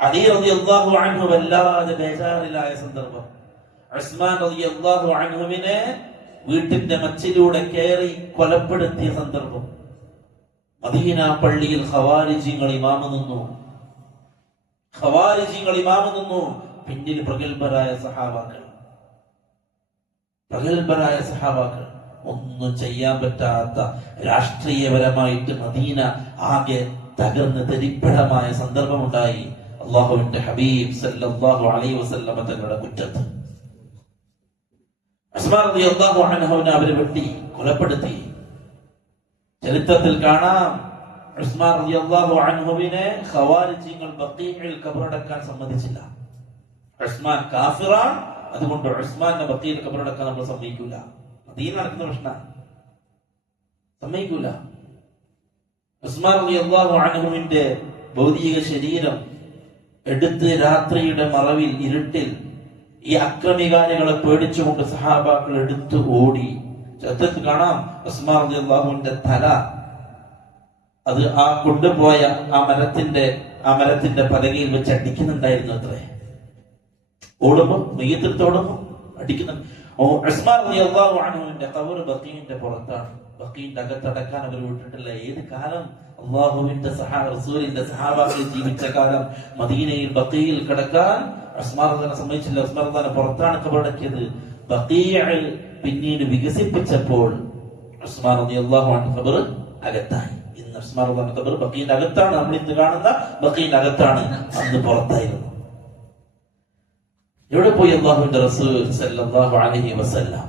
അലി റളിയല്ലാഹു അൻഹു വല്ലാതെ ബേജാറിലായ സന്ദർഭം, ഉസ്മാൻ റളിയല്ലാഹു അൻഹുവിനെ വീട്ടിന്റെ മച്ചിലൂടെ കയറി കൊലപ്പെടുത്തിയ സന്ദർഭം, മദീന പള്ളിയിൽ ഖവാരിജികൾ ഇമാമ നിന്നു, പിന്നിൽ പ്രഗത്ഭരായ സഹാബാക്കൾ, ഒന്നും ചെയ്യാൻ പറ്റാത്ത രാഷ്ട്രീയപരമായിട്ട് മദീന ആകെ തകർന്ന് തരിപ്പടമായ സന്ദർഭമുണ്ടായി. അല്ലാഹുവിന്റെ ഹബീബ് സല്ലല്ലാഹു അലൈഹി വസല്ലം തങ്ങളുടെ മുറ്റത്ത് ഉസ്മാൻ റളിയല്ലാഹു അൻഹുവിനെ അവരെ വെട്ടി കൊലപ്പെടുത്തി. ചരിത്രത്തിൽ കാണാം, ഉസ്മാൻ റളിയല്ലാഹു അൻഹുവിനെ ഖവാരിജികൾ ബഖീഇൽ ഖബറടക്കാൻ സമ്മതിച്ചില്ല. ഉസ്മാൻ കാഫിറാൻ, അതുകൊണ്ട് ഉസ്മാന്റെ ബഖീൽ ഖബറടക്കാൻ നമ്മൾ സമ്മതിക്കൂല. മദീന നടക്കുന്ന പ്രശ്നം സമ്മതിക്കൂല. ഉസ്മാൻ റളിയല്ലാഹു അൻഹുവിന്റെ ഭൗതിക ശരീരം എടുത്ത് രാത്രിയുടെ മറവിൽ ഇരുട്ടിൽ ഈ അക്രമികാരികളെ പേടിച്ചുകൊണ്ട് സഹാബാക്കൾ എടുത്തു ഓടി. ചരിത്രത്തിൽ കാണാം ഉസ്മാൻ റളിയല്ലാഹുവിന്റെ തല അത് ആ കൊണ്ടുപോയ ആ മരത്തിന്റെ പലകയിൽ വെച്ച് അടിക്കുന്നുണ്ടായിരുന്നു അത്രേ. ഓടുമ്പോ നെയ്യത്തെടുത്ത് ഓടുമ്പോ അടിക്കുന്നുണ്ട്. ഉസ്മാൻ റളിയല്ലാഹു അൻഹുവിന്റെ ഖബർ ബഖീന്റെ പുറത്താണ്. ബഖീന്റെ അകത്തടക്കാൻ അവർ വിട്ടിട്ടില്ല. ഏത് കാലം? അള്ളാഹുവിന്റെ റസൂലിന്റെ സഹാബാക്കൾ ജീവിച്ച കാലം. മദീനയിൽ ബഖീയിൽ കിടക്കാൻ ഉസ്മാൻ റളിയല്ലാഹു സമ്മതിച്ചില്ല. ഉസ്മാൻ റളിയല്ലാഹു പുറത്താണ് ഖബറടക്കിയത്. ബഖീഅ് പിന്നീട് വികസിപ്പിച്ചപ്പോൾ ഉസ്മാൻ റളിയല്ലാഹു അൻഹു ഖബർ അകത്തായി. ഇന്ന് ഉസ്മാൻ റളിയല്ലാഹു ഖബർ ബഖീന്റെ അകത്താണ്. നമ്മൾ ഇന്ന് കാണുന്ന ബഖീന്റെ അകത്താണ്. അന്ന് പുറത്തായിരുന്നു. എവിടെ പോയി അല്ലാഹുവിന്റെ റസൂൽ സല്ലല്ലാഹു അലൈഹി വസല്ലം?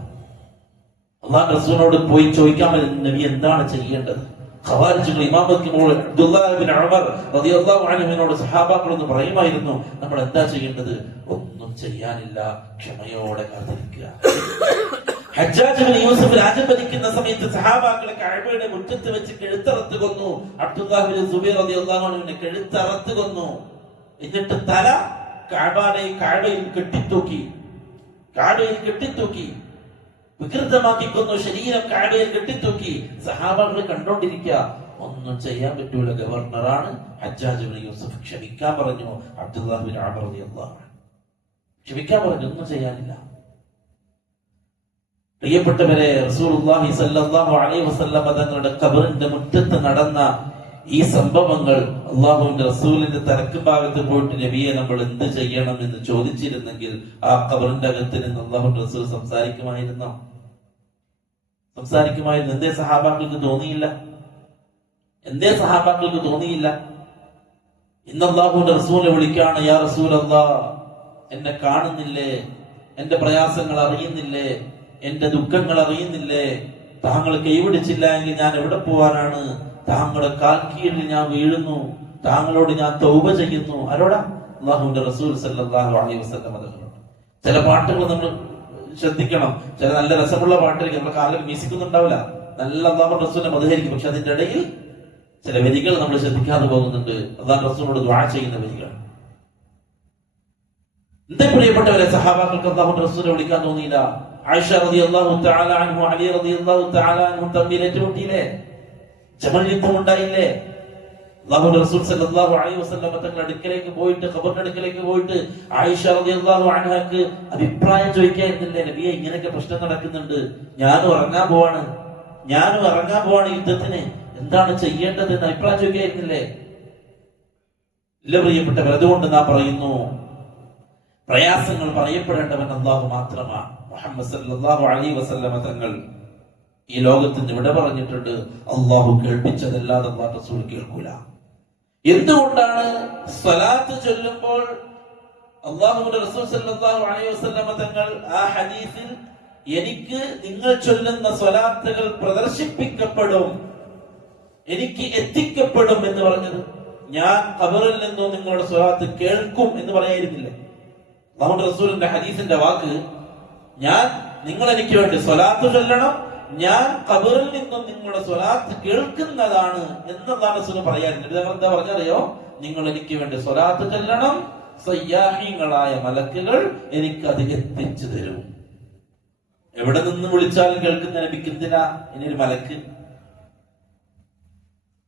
അല്ലാഹു റസൂലിനോട് പോയി ചോദിക്കാൻ നബി എന്താണ് ചെയ്യേണ്ടത്? ഖവാരിജുകൾ ഇമാം വെക്കുമ്പോൾ അബ്ദുല്ലാഹ് ഇബ്നു ഉമർ റളിയല്ലാഹു അൻഹുവിനോട് സഹാബാക്കൾ ഒന്ന് പറയുമായിരുന്നു, നമ്മൾ എന്താ ചെയ്യേണ്ടത്? ഒന്നും ചെയ്യാനില്ല, ക്ഷമയോടെ കാത്തിരിക്കുക. ഹജ്ജാജ് ഇബ്നു യൂസുഫ് രാജ്യം ഭരിക്കുന്ന സമയത്ത് സഹാബാക്കളെ കഅബയുടെ മുറ്റത്ത് വെച്ച് കഴുത്തറുത്ത് കൊന്നു. അബ്ദുല്ലാഹ് ഇബ്നു സുബൈർ റളിയല്ലാഹു അൻഹുവിനെ കഴുത്തറുത്ത് കൊന്നു. എന്നിട്ട് തല കഅബയിൽ കെട്ടിത്തൂക്കി വികൃതമാക്കി കൊന്നു. ശരീരം കഅബയിൽ കെട്ടിത്തൂക്കി. സഹാബാക്കൾ കണ്ടോണ്ടിരിക്കുക. ഒന്നും ചെയ്യാൻ പറ്റൂല. ഗവർണറാണ് ഹജ്ജാജ് ഇബ്നു യൂസുഫ്. ക്ഷമിക്കാൻ പറഞ്ഞു അബ്ദുല്ലാഹ് ഇബ്നു ഉമർ റളിയല്ലാഹു അൻഹു. ക്ഷമിക്കാൻ പറഞ്ഞു, ഒന്നും ചെയ്യാനില്ല. പ്രിയപ്പെട്ടവരെ, റസൂലുള്ളാഹി സ്വല്ലല്ലാഹു അലൈഹി വസല്ലം തങ്ങളുടെ ഖബറിന്റെ മുറ്റത്ത് നടന്ന ഈ സംഭവങ്ങൾ അള്ളാഹുവിന്റെ റസൂലിന്റെ തലക്കും ഭാഗത്ത് പോയിട്ട് നബിയെ നമ്മൾ എന്ത് ചെയ്യണം എന്ന് ചോദിച്ചിരുന്നെങ്കിൽ ആ ഖബറിന്റെ അകത്ത് നിന്ന് അള്ളാഹുവിന്റെ റസൂൽ സംസാരിക്കുമായിരുന്നു. എന്തേ സഹാബാക്കൾക്ക് തോന്നിയില്ല? ഇന്ന് അള്ളാഹുവിന്റെ റസൂലിനെ വിളിക്കാണ്, യാ റസൂലല്ലാഹ്, എന്നെ കാണുന്നില്ലേ? എന്റെ പ്രയാസങ്ങൾ അറിയുന്നില്ലേ? എന്റെ ദുഃഖങ്ങൾ അറിയുന്നില്ലേ? താങ്കൾ കൈപിടിച്ചില്ല എങ്കിൽ ഞാൻ എവിടെ പോവാനാണ്? താങ്കളുടെ കാൽക്കീഴിൽ ഞാൻ വീഴുന്നു. താങ്കളോട് ഞാൻ തൗബ ചെയ്യുന്നു. ആരോടാ? അല്ലാഹുവിന്റെ റസൂൽ സല്ലല്ലാഹു അലൈഹി വസല്ലം തങ്ങളോട്. ചില പാട്ടുകൾ നമ്മൾ ശ്രദ്ധിക്കണം. ചില നല്ല രസമുള്ള പാട്ടായിരിക്കും, നമ്മുടെ കാലിൽ മ്യൂസിക്കൊന്നുണ്ടാവില്ല, നല്ല അല്ലാഹുവിന്റെ റസൂലിനെ മധുഹരിക്കും. പക്ഷെ അതിന്റെ ഇടയിൽ ചില വരികൾ നമ്മൾ ശ്രദ്ധിക്കാതെ പോകുന്നുണ്ട്. അല്ലാഹുവിന്റെ റസൂലിനോട് ദുആ ചെയ്യുന്ന വരികൾ. എന്റെ പ്രിയപ്പെട്ടവരെ, സഹാബാക്കൾക്ക് അല്ലാഹുവിന്റെ റസൂലിനെ വിളിക്കാൻ തോന്നിയില്ല. ആയിഷ റളിയല്ലാഹു തആല അൻഹു, അലി റളിയല്ലാഹു തആല അൻഹു തമ്മിൽ ഏറ്റുമുട്ടിയില്ലേ? ജമൽ യുദ്ധം ഉണ്ടായില്ലേ? അല്ലാഹുവിന്റെ റസൂൽ സല്ലല്ലാഹു അലൈഹി വസല്ലം തങ്ങളുടെ അടുക്കലേക്ക് പോയിട്ട്, ഖബറിന്റെ അടുക്കലേക്ക് പോയിട്ട് ആയിഷ റളിയല്ലാഹു അൻഹക്ക് അഭിപ്രായം ചോദിക്കായിരുന്നില്ലേ? നബിയെ, ഇങ്ങനെയൊക്കെ പ്രശ്നം നടക്കുന്നുണ്ട്, ഞാനും ഇറങ്ങാൻ പോവാണ് യുദ്ധത്തിന്, എന്താണ് ചെയ്യേണ്ടത് എന്ന് അഭിപ്രായം ചോദിക്കായിരുന്നില്ലേ? ഇല്ല പ്രിയപ്പെട്ടവർ. അതുകൊണ്ട് നാം പറയുന്നു, പ്രയാസങ്ങൾ പറയപ്പെടേണ്ടവൻ അല്ലാഹു മാത്രമാണ്. മുഹമ്മദ് സല്ലല്ലാഹു അലൈഹി വസല്ലം തങ്ങൾ ഈ ലോകത്തിന് വിട പറഞ്ഞിട്ടുണ്ട്. അള്ളാഹു കേൾപ്പിച്ചതല്ലാതെ അല്ലാഹു റസൂൽ കേൾക്കൂല. എന്തുകൊണ്ടാണ്? സ്വലാത്ത് ചൊല്ലുമ്പോൾ അല്ലാഹുവിന്റെ റസൂൽ സല്ലല്ലാഹു അലൈഹി വസല്ലം തങ്ങൾ ആ ഹദീസിൽ എനിക്ക് നിങ്ങൾ ചൊല്ലുന്ന സ്വലാത്തുകൾ പ്രദർശിപ്പിക്കപ്പെടും, എനിക്ക് എത്തിക്കപ്പെടും എന്ന് പറഞ്ഞത്. ഞാൻ ഖബറിൽ നിന്നോ നിങ്ങളുടെ സ്വലാത്ത് കേൾക്കും എന്ന് പറയായിരുന്നില്ലേ? അല്ലാഹുവിന്റെ റസൂലിന്റെ ഹദീസിന്റെ വാക്ക്, നിങ്ങൾ എനിക്ക് വേണ്ടി സ്വലാത്ത് ചൊല്ലണം, ഞാൻ ഖബറിൽ നിന്നും നിങ്ങളുടെ സ്വലാത്ത് കേൾക്കുന്നതാണ് എന്നതാണ് റസൂൽ പറയാറുണ്ട്. എന്താ പറഞ്ഞറിയോ? നിങ്ങൾ എനിക്ക് വേണ്ടി സ്വലാത്ത് ചൊല്ലണം, സയ്യാഹീങ്ങളായ മലക്കുകൾ എനിക്ക് അത് എത്തിച്ചു തരും. എവിടെ നിന്ന് വിളിച്ചാലും കേൾക്കുന്ന നബിക്ക് എന്തിനാ ഇനി ഒരു മലക്ക്?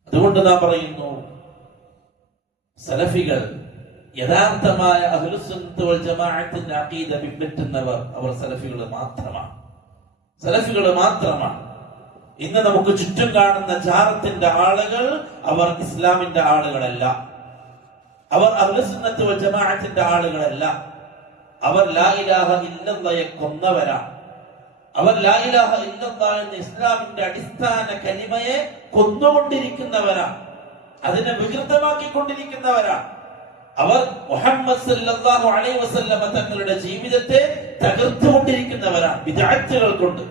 അതുകൊണ്ട് നാം പറയുന്നു, സലഫികൾ, യഥാർത്ഥമായ അഹ്ലുസുന്നത്ത് വൽ ജമാഅത്തിന്റെ അഖീദ പിൻപറ്റുന്നവർ അവർ സലഫികൾ മാത്രമാണ്. ഇന്ന് നമുക്ക് ചുറ്റും കാണുന്ന ജാറത്തിന്റെ ആളുകൾ അവർ ഇസ്ലാമിന്റെ ആളുകളല്ല, അവർ അഹ്ലുസുന്നത്ത് വൽ ജമാഅത്തിന്റെ ആളുകളല്ല. അവർ ലാ ഇലാഹ ഇല്ലല്ലാഹയെ കൊന്നവരാണ്. അവർ ലാ ഇലാഹ ഇല്ലല്ലാഹ് എന്ന ഇസ്ലാമിന്റെ അടിസ്ഥാന കലിമയെ കൊന്നുകൊണ്ടിരിക്കുന്നവരാണ്, അതിനെ വികൃതമാക്കിക്കൊണ്ടിരിക്കുന്നവരാണ്. അവർ മുഹമ്മദ് സല്ലല്ലാഹു അലൈഹി വസല്ലം തങ്ങളുടെ ജീവിതത്തെ തകർത്തുകൊണ്ടിരിക്കുന്നവരാണ്. ബിദ്അത്തുകൾ കൊണ്ട്,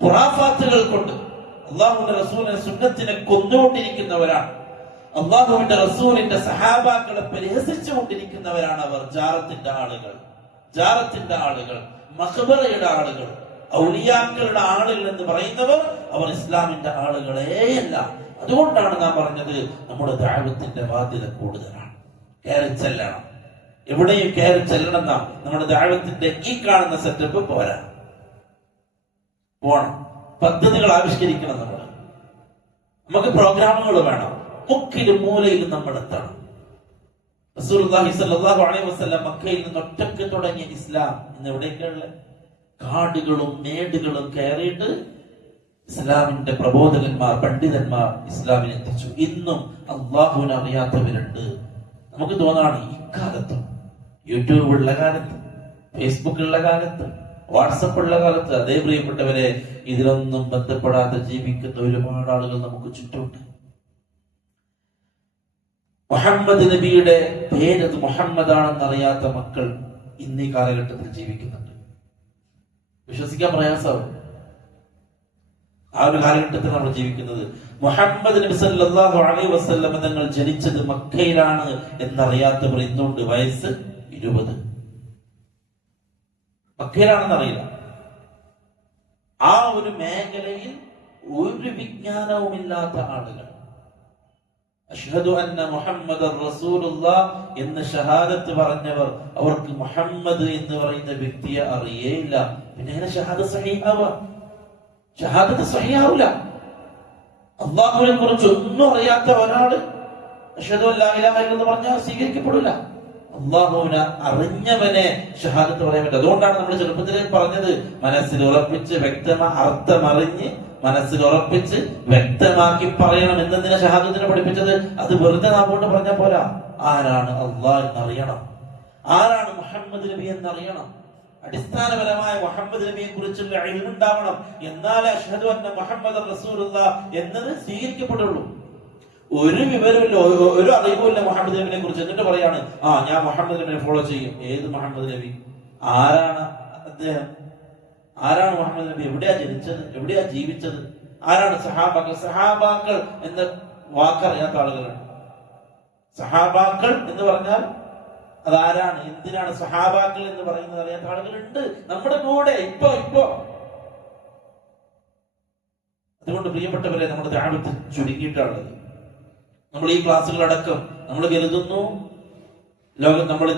ഖുറാഫാത്തുകൾ കൊണ്ട് അല്ലാഹുവിന്റെ റസൂലിന്റെ സുന്നത്തിനെ കൊന്നുകൊണ്ടിരിക്കുന്നവരാണ്. അല്ലാഹുവിന്റെ റസൂലിന്റെ സഹാബാക്കളെ പരിഹസിച്ചുകൊണ്ടിരിക്കുന്നവരാണ് അവർ, ജാറത്തിന്റെ ആളുകൾ. ജാറത്തിന്റെ ആളുകൾ, മഖ്ബറയുടെ ആളുകൾ, ഔലിയാക്കളുടെ ആളുകൾ എന്ന് പറയുന്നവർ അവർ ഇസ്ലാമിന്റെ ആളുകളെയല്ല. അതുകൊണ്ടാണ് നാം പറഞ്ഞത് നമ്മുടെ ദഅവത്തിന്റെ ബാധ്യത കൂടുതലാണ്. കയറി ചെല്ലണം, എവിടെയും കയറി ചെല്ലണം. നാം നമ്മുടെ ദഅവത്തിന്റെ ഈ കാണുന്ന സെറ്റപ്പ് പോരാ, പോണം. പദ്ധതികൾ ആവിഷ്കരിക്കണം. നമുക്ക് പ്രോഗ്രാമുകൾ വേണം. മുക്കിലും മൂലയിലും നമ്മൾ എത്തണം. റസൂലുള്ളാഹി സ്വല്ലല്ലാഹു അലൈഹി വസല്ലം മക്കയിൽ നിന്ന് ഒറ്റക്ക് തുടങ്ങിയ ഇസ്ലാം ഇന്ന് എവിടേക്കുള്ള കാടുകളും മേടുകളും കയറിയിട്ട് ഇസ്ലാമിന്റെ പ്രബോധകന്മാർ, പണ്ഡിതന്മാർ ഇസ്ലാമിനെ എത്തിച്ചു. ഇന്നും അള്ളാഹുവിനെ അറിയാത്തവരുണ്ട്. നമുക്ക് തോന്നാണ് ഇക്കാലത്തും യൂട്യൂബ് ഉള്ള കാലത്ത്, ഫേസ്ബുക്ക് ഉള്ള കാലത്ത്, വാട്സപ്പ് ഉള്ള കാലത്ത്, അതേ പ്രിയപ്പെട്ടവരെ, ഇതിലൊന്നും ബന്ധപ്പെടാതെ ജീവിക്കുന്ന ഒരുപാട് ആളുകൾ നമുക്ക് ചുറ്റുമുണ്ട്. മുഹമ്മദ് നബിയുടെ പേരത് മുഹമ്മദാണെന്ന് അറിയാത്ത മക്കൾ ഇന്നീ കാലഘട്ടത്തിൽ ജീവിക്കുന്നുണ്ട്. വിശ്വസിക്കാൻ പ്രയാസമാണ്. ആ ഒരു കാലഘട്ടത്തിൽ നമ്മൾ ജീവിക്കുന്നത്. മുഹമ്മദ് നബി സല്ലല്ലാഹു അലൈഹി വസല്ലം തങ്ങൾ ജനിച്ചത് മക്കയിലാണ് എന്നറിയാത്തവർ ഇന്നുണ്ട്. വയസ്സ് 20. മക്കയിലാണെന്ന് അറിയില്ല. ആ ഒരു മേഖലയിൽ ഒരു വിജ്ഞാനവുമില്ലാത്ത ആളുകൾ അഷ്ഹദു അന്ന മുഹമ്മദൻ റസൂലുള്ളാഹ് എന്ന് ഷഹാദത്ത് പറഞ്ഞവർ, അവർക്ക് മുഹമ്മദ് എന്ന് പറയുന്ന വ്യക്തിയെ അറിയേയില്ല. പിന്നെ എങ്ങനെ ഷഹാദത്ത് സഹീഹാവുക? ഷഹാദത്ത് സഹീഹാവില്ല. അല്ലാഹുവിനെ കുറിച്ച് ഒന്നും അറിയാത്ത ഒരാള് അഷ്ഹദു അല്ലാ ഇലാഹ ഇല്ലല്ലാഹ് പറഞ്ഞാൽ സ്വീകരിക്കപ്പെടില്ല. അല്ലാഹുവിനെ അറിഞ്ഞവനെ ഷഹാദത്ത് പറയാൻ പറ്റും. അതുകൊണ്ടാണ് നമ്മൾ ചെറുപ്പത്തിലേ പറഞ്ഞത്, മനസ്സിൽ ഉറപ്പിച്ച് അർത്ഥമറിഞ്ഞ് മനസ്സിൽ ഉറപ്പിച്ച് വ്യക്തമാക്കി പറയണം എന്നതിനെ ഷഹാദത്തിനെ പഠിപ്പിച്ചത്. അത് വെറുതെ നാം കൊണ്ട് പറഞ്ഞാൽ പോരാ. ആരാണ് അള്ളാഹ് എന്നറിയണം, ആരാണ് മുഹമ്മദ് നബി എന്നറിയണം. അടിസ്ഥാനപരമായ മുഹമ്മദ് നബിയെ കുറിച്ചുള്ള ഇൽമ് ഉണ്ടാവണം. എന്നാലേ അഷ്ഹദു അന്ന മുഹമ്മദൻ റസൂലുള്ളാഹ് എന്നത് സ്വീകരിക്കപ്പെടുള്ളൂ. ഒരു വിവരമില്ല, ഒരു അറിവുമില്ല മുഹമ്മദ് നബിനെ കുറിച്ച്. എന്നിട്ട് പറയാണ്, ഞാൻ മുഹമ്മദ് നബിനെ ഫോളോ ചെയ്യും. ഏത് മുഹമ്മദ് നബി? ആരാണ് അദ്ദേഹം? ആരാണ് മുഹമ്മദ് നബി? എവിടെയാ ജനിച്ചത്? എവിടെയാ ജീവിച്ചത്? ആരാണ് സഹാബാക്കൾ? സഹാബാക്കൾ എന്ന വാക്കറിയാത്ത ആളുകളുണ്ട്. സഹാബാക്കൾ എന്ന് പറഞ്ഞാൽ അതാരാണ്, എന്തിനാണ് സഹാബാക്കൾ എന്ന് പറയുന്നത് അറിയാത്ത ആളുകളുണ്ട് നമ്മുടെ കൂടെ ഇപ്പോ. അതുകൊണ്ട് പ്രിയപ്പെട്ടവരെ, നമ്മുടെ ദഅവത്ത് ചുരുങ്ങിയിട്ടുള്ളത്. നമ്മൾ ഈ ക്ലാസ്സുകളടക്കം നമ്മൾ കരുതുന്നു ലോകം നമ്മൾ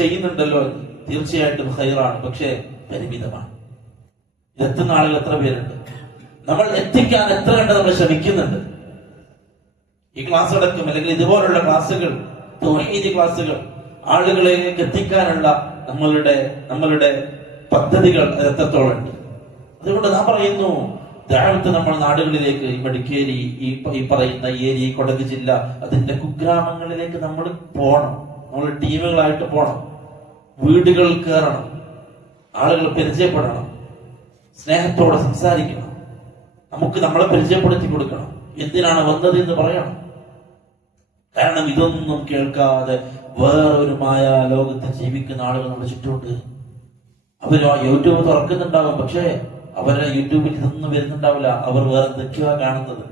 ചെയ്യുന്നുണ്ടല്ലോ, തീർച്ചയായിട്ടും ഖൈറാണ്. പക്ഷേ പരിമിതമാണ്. എത്തുന്ന ആളുകൾ എത്ര പേരുണ്ട്? നമ്മൾ എത്തിക്കാൻ എത്ര കണ്ട് നമ്മൾ ശ്രമിക്കുന്നുണ്ട്. ഈ ക്ലാസ് അടക്കം അല്ലെങ്കിൽ ഇതുപോലുള്ള ക്ലാസ്സുകൾ, തൗഹീദ് ക്ലാസ്സുകൾ ആളുകളിലേക്ക് എത്തിക്കാനുള്ള നമ്മളുടെ പദ്ധതികൾ എത്രത്തോളം ഉണ്ട്. അതുകൊണ്ട് നാം പറയുന്നു, ദഅവത്ത് നമ്മൾ നാടുകളിലേക്ക്, ഈ മടിക്കേരി, ഈ പറയുന്ന ഏരിയ, കൊടക് ജില്ല, അതിന്റെ കുഗ്രാമങ്ങളിലേക്ക് നമ്മൾ പോകണം. നമ്മൾ ടീമുകളായിട്ട് പോകണം. വീടുകൾ കയറണം, ആളുകൾ പരിചയപ്പെടണം, സ്നേഹത്തോടെ സംസാരിക്കണം, നമുക്ക് നമ്മളെ പരിചയപ്പെടുത്തി കൊടുക്കണം, എന്തിനാണ് വന്നത് എന്ന് പറയണം. കാരണം ഇതൊന്നും കേൾക്കാതെ വേറൊരു മായ ലോകത്ത് ജീവിക്കുന്ന ആളുകൾ നമ്മുടെ ചുറ്റുമുണ്ട്. അവർ യൂട്യൂബ് തുറക്കുന്നുണ്ടാവും, പക്ഷേ അവരുടെ യൂട്യൂബിൽ ഇതൊന്നും വരുന്നുണ്ടാവില്ല. അവർ വേറെ എന്തൊക്കെയാ കാണുന്നത്.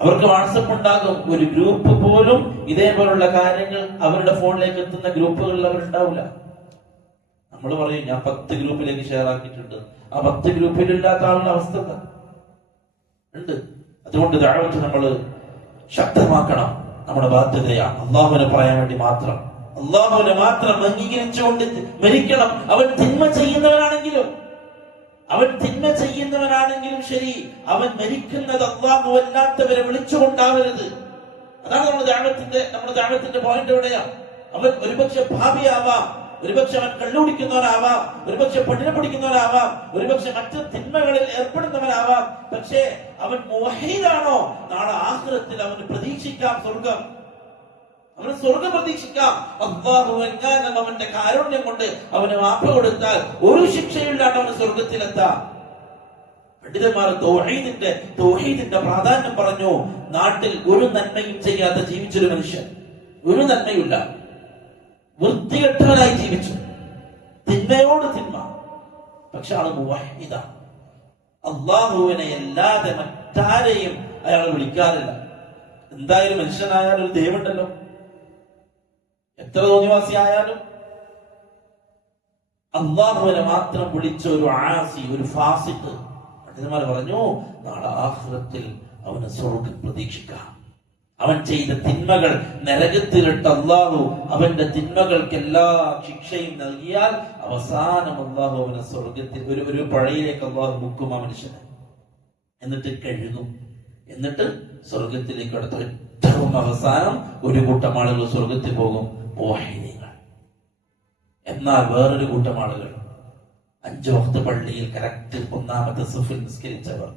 അവർക്ക് വാട്സപ്പ് ഉണ്ടാകും, ഒരു ഗ്രൂപ്പ് പോലും ഇതേപോലുള്ള കാര്യങ്ങൾ അവരുടെ ഫോണിലേക്ക് എത്തുന്ന ഗ്രൂപ്പുകളിൽ അവരുണ്ടാവില്ല. നമ്മൾ പറയും, ഞാൻ 10 ഗ്രൂപ്പിലേക്ക് ഷെയർ ആക്കിയിട്ടുണ്ട്. ആ 10 ഗ്രൂപ്പിലില്ലാത്ത ആളുടെ അവസ്ഥ ഉണ്ട്. അതുകൊണ്ട് ദഅവത്ത് നമ്മൾ ശക്തമാക്കണം. നമ്മുടെ ബാധ്യതയാണ്. അള്ളാഹുവിനെ പറയാൻ വേണ്ടി മാത്രം, അള്ളാഹുവിനെ മാത്രം അംഗീകരിച്ചുകൊണ്ട് മരിക്കണം. അവൻ തിന്മ ചെയ്യുന്നവനാണെങ്കിലും ശരി, അവൻ മരിക്കുന്നത് അള്ളാഹു അല്ലാത്തവരെ വിളിച്ചുകൊണ്ടാവരുത്. അതാണ് നമ്മുടെ ദഅവത്തിന്റെ പോയിന്റ്. എവിടെയാണ്? അവൻ ഒരുപക്ഷെ ഭാവിയാവാം, ഒരുപക്ഷെ അവൻ കള്ളുകുടിക്കുന്നവനാവാം, ഒരുപക്ഷെ പട്ടിണി പിടിക്കുന്നവനാവാം, ഒരുപക്ഷെ മറ്റു തിന്മകളിൽ ഏർപ്പെടുന്നവനാവാം. പക്ഷേ അവൻ മുവഹീദാണോ? നാളെ ആഖിറത്തിൽ അവന് പ്രതീക്ഷിക്കാം സ്വർഗം. അവന് സ്വർഗം പ്രതീക്ഷിക്കാം. അല്ലാഹു എങ്ങാനും അവന്റെ കാരുണ്യം കൊണ്ട് അവന് മാപ്പ് കൊടുത്താൽ ഒരു ശിക്ഷയില്ലാണ്ട് അവന് സ്വർഗത്തിലെത്താം. പണ്ഡിതന്മാർ തൗഹീദിന്റെ പ്രാധാന്യം പറഞ്ഞു. നാട്ടിൽ ഒരു നന്മയും ചെയ്യാതെ ജീവിച്ചൊരു മനുഷ്യൻ, ഒരു നന്മയില്ല, വൃത്തികെട്ടവനായി ജീവിച്ചു, തിന്മയോട് തിന്മ. പക്ഷെ ആള് മുവഹീദാണ്. അള്ളാഹുവിനെ അല്ലാതെ മറ്റാരെയും അയാൾ വിളിക്കാറില്ല. എന്തായാലും മനുഷ്യനായാലും ഒരു ദൈവമുണ്ടല്ലോ. എത്ര തോന്നിവാസി ആയാലും അള്ളാഹുവിനെ മാത്രം വിളിച്ച ഒരു ആസി, ഒരു ഫാസിഖ്, പണ്ഡിതന്മാർ പറഞ്ഞു നാളെ ആഖിറത്തിൽ അവന് സ്വർഗ്ഗം പ്രതീക്ഷിക്കാം. അവൻ ചെയ്ത തിന്മകൾ നരകത്തിലിട്ട് അള്ളാഹു അവന്റെ തിന്മകൾക്ക് എല്ലാ ശിക്ഷയും നൽകിയാൽ അവസാനം അള്ളാഹു അവനെ സ്വർഗത്തിൽ ഒരു പുഴയിലേക്ക് അള്ളാഹു മുക്കും ആ മനുഷ്യനെ, എന്നിട്ട് കഴുകും, എന്നിട്ട് സ്വർഗത്തിലേക്ക് അടുത്ത ഏറ്റവും അവസാനം ഒരു കൂട്ടം ആളുകൾ സ്വർഗത്തിൽ പോകും, മുവഹ്ഹിദീങ്ങൾ. എന്നാൽ വേറൊരു കൂട്ടം ആളുകൾ 5 വഖ്ത് പള്ളിയിൽ കറക്റ്റ് 1ാമത്തെ സഫിൽ നിസ്കരിച്ചവർ,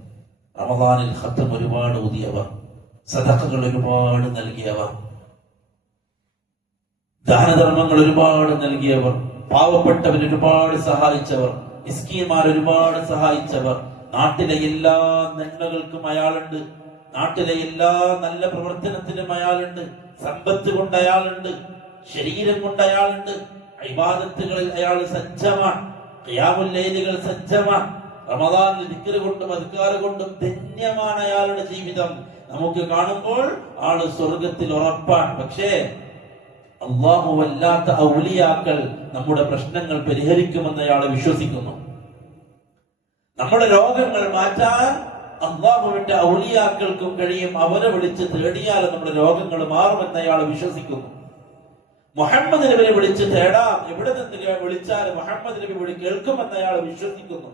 റമദാനിൽ ഖത്ം ഒരുപാട് ഊതിയവർ, സദഖകൾ ഒരുപാട് നൽകിയവർ, ദാനധർമ്മങ്ങൾ ഒരുപാട് നൽകിയവർ, പാവപ്പെട്ടവർ ഒരുപാട് സഹായിച്ചവർ, മിസ്കീന്മാർ ഒരുപാട് സഹായിച്ചവർ, നാട്ടിലെ എല്ലാ നന്മകൾക്കും അയാളുണ്ട്, നാട്ടിലെ എല്ലാ നല്ല പ്രവർത്തനത്തിനും അയാളുണ്ട്, സമ്പത്ത് കൊണ്ട് അയാളുണ്ട്, ശരീരം കൊണ്ട് അയാളുണ്ട്, ഇബാദത്തുകളിൽ അയാൾ സജ്ജമാണ്, ഖിയാമുൽ ലൈലുകൾ സജ്ജമാണ്, റമദാനിൽ ദിക്ർ കൊണ്ടും അദ്കാർ കൊണ്ടും ധന്യമാണ് അയാളുടെ ജീവിതം. നമുക്ക് കാണുമ്പോൾ ആള് സ്വർഗത്തിൽ ഉറപ്പാണ്. പക്ഷേ അല്ലാഹു വല്ലാത്ത ഔലിയാക്കൾ നമ്മുടെ പ്രശ്നങ്ങൾ പരിഹരിക്കുമെന്ന് അയാൾ വിശ്വസിക്കുന്നു. നമ്മുടെ രോഗങ്ങൾ മാറ്റാൻ അല്ലാഹുവിന്റെ ഔലിയാക്കൾക്കും കഴിയും. അവരെ വിളിച്ച് തേടിയാൽ നമ്മുടെ രോഗങ്ങൾ മാറുമെന്ന് അയാൾ വിശ്വസിക്കുന്നു. മുഹമ്മദ് നബിയെ വിളിച്ച് തേടാം, എവിടെ നിന്ന് വിളിച്ചാൽ മുഹമ്മദ് നബി കേൾക്കുമെന്ന് അയാൾ വിശ്വസിക്കുന്നു.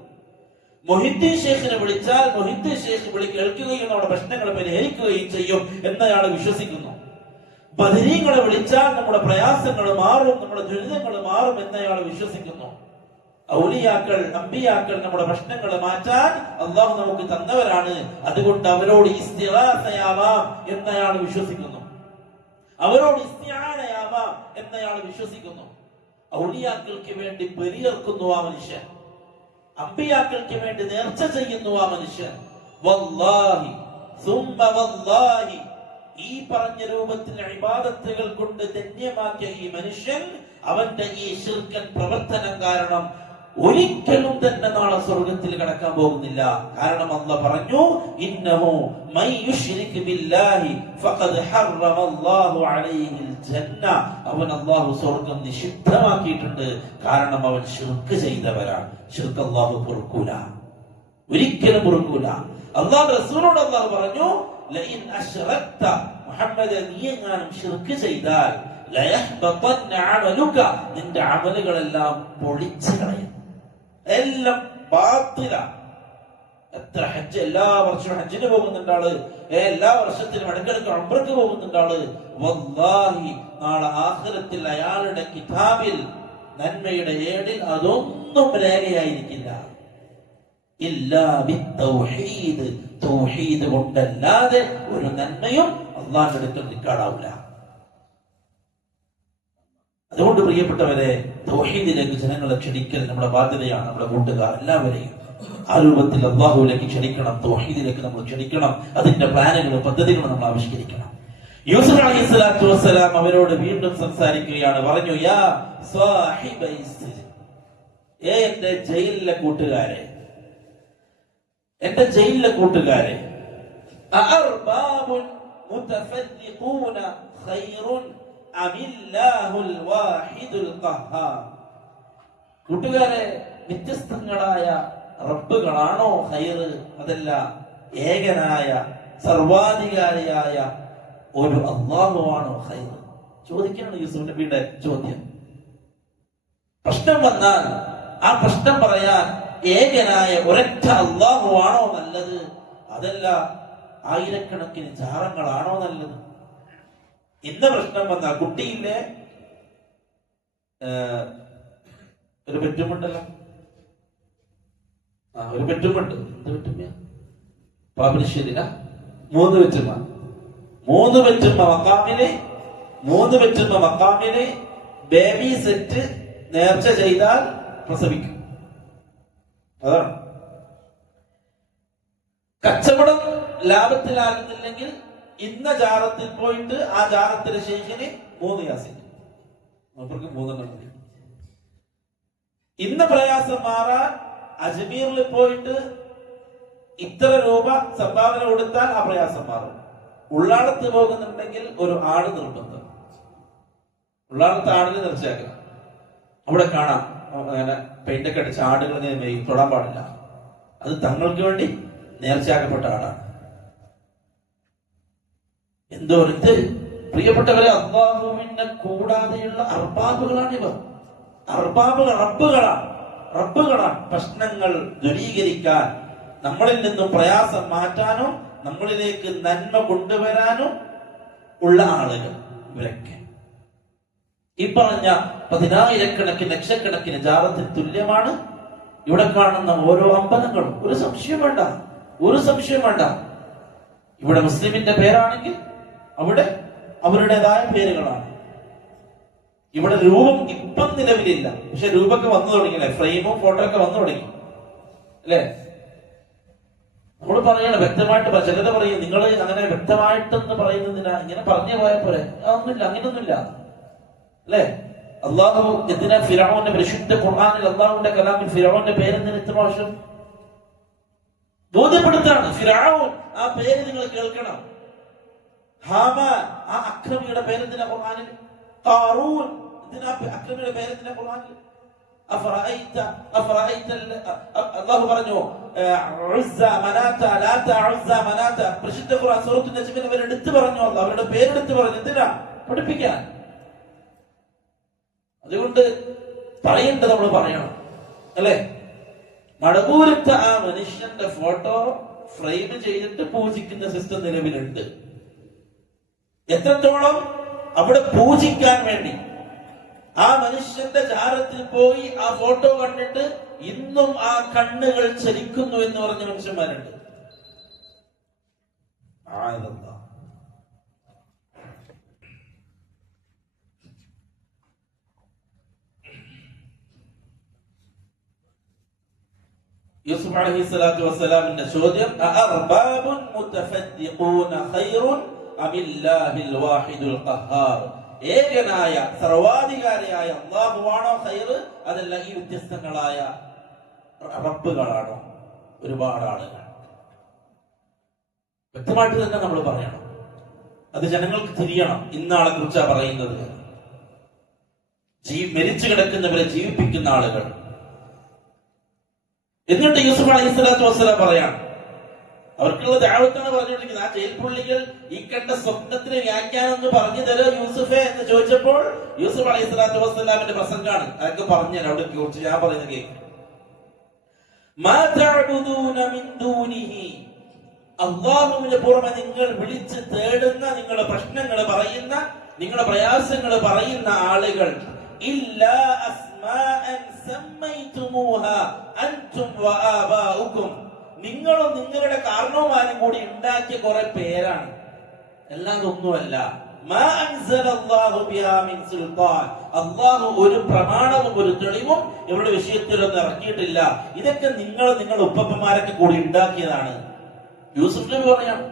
മൊഹിദ്ദീൻ ഷേഖിനെ വിളിച്ചാൽ മൊഹിദ്ദീൻ ഷേഖ് കേൾക്കുകയും നമ്മുടെ പ്രശ്നങ്ങൾ പരിഹരിക്കുകയും ചെയ്യും എന്നയാൾ വിശ്വസിക്കുന്നു. ബദരീങ്ങളെ വിളിച്ചാൽ നമ്മുടെ പ്രയാസങ്ങൾ മാറും, നമ്മുടെ ദുരിതങ്ങൾ മാറും എന്നയാൾ വിശ്വസിക്കുന്നു. ഔലിയാക്കൾ, അമ്പിയാക്കൾ നമ്മുടെ പ്രശ്നങ്ങൾ മാറ്റാൻ അല്ലാഹു നമുക്ക് തന്നവരാണ്. അതുകൊണ്ട് അവരോട് ഇസ്തിഗാസയാവാം എന്നയാൾ വിശ്വസിക്കുന്നു. അവരോട് ഇസ്തിആനയാവാം എന്നയാൾ വിശ്വസിക്കുന്നു. ഔലിയാക്കൾക്ക് വേണ്ടി ബലിയർക്കുന്നു ആ മനുഷ്യൻ, അമ്പിയാക്കൾക്ക് വേണ്ടി നേർച്ച ചെയ്യുന്നു ആ മനുഷ്യൻ. വല്ലാഹി സുമ്മ വല്ലാഹി, ഈ പറഞ്ഞ രൂപത്തിൽ ഇബാദത്തുകൾ കൊണ്ട് ധന്യമാക്കിയ ഈ മനുഷ്യൻ അവന്റെ ഈ ശിർക്കൻ പ്രവർത്തനം കാരണം ഒരിക്കലും തന്നെ നാളെ സ്വർഗത്തിൽ കടക്കാൻ പോകുന്നില്ല. കാരണം അല്ലാഹു പറഞ്ഞു, ഇന്നഹു മൻ യുശ്രിക് ബില്ലാഹി ഫഖദ് ഹറമല്ലാഹു അലൈഹിൽ ജന്ന, അവൻ അല്ലാഹു സ്വർഗ്ഗം നിഷിദ്ധമാക്കിയിട്ടുണ്ട്. കാരണം അവൻ ശിർക്ക് ചെയ്തവരാണ്. ശിർക്ക് അല്ലാഹു പൊറുക്കൂല, ഒരിക്കലും പൊറുക്കൂല. അല്ലാഹു റസൂലോട് അല്ലാഹു പറഞ്ഞു, ലഇൻ അശ്റക്ത, മുഹമ്മദേ നീ എങ്ങാനും ശിർക്ക് ചെയ്താൽ ലയഹ്ബതന്ന അമലുക, നിന്റെ അമലുകളെല്ലാം പൊളിച്ചു കളയും, എല്ലാം ബാത്തില. എത്ര ഹജ്ജ്, എല്ലാ വർഷവും ഹജ്ജിന് പോകുന്നുണ്ട് ആള്, എല്ലാ വർഷത്തിലും ഇടയ്ക്കിടയ്ക്ക് ഉംറയ്ക്ക് പോകുന്നുണ്ട് ആള്. വല്ലാഹി നാളെ ആഖിറത്തിൽ അയാളുടെ കിതാബിൽ, നന്മയുടെ ഏടിൽ അതൊന്നും രേഖയായിരിക്കില്ല. ഇല്ലാ ബിത്തൗഹീദ്, തൗഹീദ് കൊണ്ടല്ലാതെ ഒരു നന്മയും അല്ലാഹുവിന്റെ അടുക്കൽ റിക്കാർഡാവില്ല. അതുകൊണ്ട് പ്രിയപ്പെട്ടവരെ, തൗഹീദിലേക്ക് ജനങ്ങളെ ക്ഷണിക്കൽ നമ്മുടെ ബാധ്യതയാണ്. നമ്മുടെ കൂട്ടുകാർ എല്ലാവരെയും ആ രൂപത്തിൽ അല്ലാഹുവിലേക്ക് ക്ഷണിക്കണം, തൗഹീദിലേക്ക് നമ്മൾ ക്ഷണിക്കണം. അതിന്റെ പ്ലാനുകളും പദ്ധതികളും നമ്മൾ ആവിഷ്കരിക്കണം. യൂസുഫ് അലൈഹിസ്സലാത്തു വസ്സലാം അവരോട് വീണ്ടും സംസാരിക്കുകയാണ്. പറഞ്ഞു, യാ സാഹിബൈ സിജ്ൻ, എന്റെ ജയിലിലെ കൂട്ടുകാരെ, എന്റെ ജയിലിലെ കൂട്ടുകാരെ, അഅർബാബുൻ മുതഫല്ലിഖൂന ഖൈറുൻ അമില്ലാഹുൽ വാഹിദുൽ ഖഹാർ, കൂട്ടുകാരെ, വ്യത്യസ്തങ്ങളായ റബ്ബുകളാണോ ഖൈറ്, അതല്ല ഏകനായ സർവാധികാരിയായ ഒരു അല്ലാഹുവാണോ ഖൈറ്? ചോദിക്കാണ് യൂസുഫ് നബിയുടെ ചോദ്യം. പ്രശ്നം വന്നാൽ ആ പ്രശ്നം പറയാൻ ഏകനായ ഒരൊറ്റ അല്ലാഹുവാണോ നല്ലത്, അതല്ല ആയിരക്കണക്കിന് ജാറങ്ങളാണോ നല്ലത്? ഇന്ന് പ്രശ്നം വന്ന കുട്ടിയില്ലേ, ഒരു പെറ്റുമുണ്ടല്ലോ, ഒരു പെറ്റുമുണ്ട്, എന്ത് പെറ്റുമ്മ? പാപ്പിനിശ്ശേരിയില 3 പെറ്റുമ്മ, 3 പെറ്റുമ്മ മക്കാമില്, 3 പെറ്റുമ്മ മക്കാമില് ബേബി സെറ്റ് നേർച്ച ചെയ്താൽ പ്രസവിക്കും. അതാണ് കച്ചവടം. ലാഭത്തിലാകുന്നില്ലെങ്കിൽ ഇന്ന ജാറത്തിൽ പോയിട്ട് ആ ജാറത്തിലെ ശേഖന് 3 യാസിൻ, അവർക്ക് 3 മതി. ഇന്ന് പ്രയാസം മാറാൻ അജ്മീറിൽ പോയിട്ട് ഇത്ര രൂപ സംഭാവന കൊടുത്താൽ ആ പ്രയാസം മാറും. ഉള്ളാടത്ത് പോകുന്നുണ്ടെങ്കിൽ ഒരു ആട് നിർബന്ധം, ഉള്ളാടത്ത് ആടിന് നിർച്ചയാക്കണം. അവിടെ കാണാം അങ്ങനെ പെയിന്റൊക്കെ അടിച്ച ആടുകൾ തൊടാൻ പാടില്ല. അത് തങ്ങൾക്ക് വേണ്ടി നേർച്ചയാക്കപ്പെട്ട ആടാണ്. എന്തോ ഇത് പ്രിയപ്പെട്ടവരെ, അല്ലാഹുവിനെ കൂടാതെയുള്ള അർബാബുകളാണിവർ. റബ്ബുകളാണ്. പ്രശ്നങ്ങൾ ദൂരീകരിക്കാൻ, നമ്മളിൽ നിന്നും പ്രയാസം മാറ്റാനും നമ്മളിലേക്ക് നന്മ കൊണ്ടുവരാനും ഉള്ള ആളുകൾ ഇവരൊക്കെ. ഈ പറഞ്ഞ 10,000-കണക്കിന് ലക്ഷക്കണക്കിന് ജാറത്തിന് തുല്യമാണ് ഇവിടെ കാണുന്ന ഓരോ അമ്പലങ്ങളും. ഒരു സംശയം വേണ്ട. ഇവിടെ മുസ്ലിമിന്റെ പേരാണെങ്കിൽ അവിടെ അവരുടേതായ പേരുകളാണ്. ഇവിടെ രൂപം ഇപ്പം നിലവിലില്ല, പക്ഷെ രൂപമൊക്കെ വന്നു തുടങ്ങിയല്ലേ, ഫ്രെയിമും ഫോട്ടോ ഒക്കെ വന്നു തുടങ്ങി അല്ലേ? നമ്മൾ പറയണം വ്യക്തമായിട്ട്. ചിലര് പറയും നിങ്ങൾ അങ്ങനെ വ്യക്തമായിട്ടെന്ന് പറയുന്നതിനാ ഇങ്ങനെ പറഞ്ഞു പോയ പോലെ. അതൊന്നുമില്ല, അങ്ങനൊന്നുമില്ല അല്ലേ? അള്ളാഹു എന്തിനാ ഫിറഔന്റെ പരിശുദ്ധ ഖുർആനിൽ അള്ളാഹുവിന്റെ കലാമിൽ ഫിറഔന്റെ പേരെന്തിന് ഇത്ര വർഷം ബോധ്യപ്പെടുത്താണ്? ഫിറഔൻ ആ പേര് നിങ്ങൾ കേൾക്കണം. ഹാമാൻ ആ അക്രമിയുടെ പേരെന്തിനാ ഖുർആനിൽ? ഖാറൂൻ എന്തിനാ അക്രമിയുടെ പേരെന്തിനാ ഖുർആനിൽ? അല്ലാഹു പറഞ്ഞു ഉസ്സ മനാത ലാത ഉസ്സ മനാത. പരിശുദ്ധ ഖുർആൻ സൂറത്തുൽ നജ്മിൽ അവർ എടുത്തു പറഞ്ഞു, അവരുടെ പേരെടുത്ത് പറഞ്ഞു. എന്തിനാ? പഠിപ്പിക്കാൻ. അതുകൊണ്ട് പറയേണ്ടത് നമ്മൾ പറയണം അല്ലെ? മടവൂരത്തെ ആ മനുഷ്യന്റെ ഫോട്ടോ ഫ്രെയിം ചെയ്തിട്ട് പൂജിക്കുന്ന സിസ്റ്റം നിലവിലുണ്ട്. എത്രത്തോളം അവിടെ പൂജിക്കാൻ വേണ്ടി ആ മനുഷ്യന്റെ ജാരത്തിൽ പോയി ആ ഫോട്ടോ കണ്ടിട്ട് ഇന്നും ആ കണ്ണുകൾ ചലിക്കുന്നു എന്ന് പറഞ്ഞ മനുഷ്യന്മാരുണ്ട്. യൂസുഫ് അലൈഹിസ്സലാത്തു വസ്സലാമിന്റെ ചോദ്യം, അഅർബാബുൻ മുതഫദ്ദിഖൂന ഖൈറുൻ അമില്ലാഹിൽ വാഹിദുൽ ഖഹാർ. ഏകനായ സർവാധികാരിയായ അല്ലാഹുവാണോ ഖൈറ്, അതല്ല ഈ വ്യത്യസ്തങ്ങളായ റബ്ബുകളാണോ? ഒരുപാട് ആളുകൾ വ്യക്തമായിട്ട് തന്നെ നമ്മൾ പറയണം. അത് ജനങ്ങൾക്ക് തിരിയണം. ഇന്നാളെ കുറിച്ചാ പറയുന്നത്. മരിച്ചു കിടക്കുന്നവരെ ജീവിപ്പിക്കുന്ന ആളുകൾ. എന്നിട്ട് യൂസുഫ് അലൈഹിസ്സലാത്തു വസ്സലാം പറയാം, അവർക്കുള്ള ദഅവത്താണ് പറഞ്ഞുകൊണ്ടിരിക്കുന്നത്. ആ ജയിൽപ്പുള്ളികൾ ഈ കണ്ട സ്വപ്നത്തിന് വ്യാഖ്യാനം ഒന്ന് പറഞ്ഞു തരോ യൂസുഫെ എന്ന് ചോദിച്ചപ്പോൾ യൂസുഫ് അലൈഹിസ്സലാത്തു വസ്സലാമിന്റെ പ്രസംഗാണ്. അതൊക്കെ പറഞ്ഞാൽ അവിടെ കുറിച്ച് ഞാൻ പറയുന്നത് കേൾക്കും. മാ തഅബുദൂന മിൻ ദൂനിഹി, അല്ലാഹുവിന് പുറമെ നിങ്ങൾ വിളിച്ച് തേടുന്ന, നിങ്ങളുടെ പ്രശ്നങ്ങൾ പറയുന്ന, നിങ്ങളുടെ പ്രയാസങ്ങൾ പറയുന്ന ആളുകൾ, ഇല്ലാ അസ്മാഅൻ സമ്മൈതുമൂഹാ അൻതും വആബാഉകും, നിങ്ങളും നിങ്ങളുടെ കാരണവന്മാരും കൂടി ഉണ്ടാക്കിയ കുറെ പേരാണ്, അല്ലാതെ ഒന്നുമല്ല. മാ അൻസലല്ലാഹു ബിഹാ മിൻ സുൽത്താൻ, അല്ലാഹു ഒരു പ്രമാണവും ഒരു തെളിവും ഇവരുടെ വിഷയത്തിലൊന്നും ഇറക്കിയിട്ടില്ല. ഇതൊക്കെ നിങ്ങൾ നിങ്ങളുടെ ഉപ്പപ്പന്മാരൊക്കെ കൂടി ഉണ്ടാക്കിയതാണ്. യൂസുഫ് നബി പറയാണ്,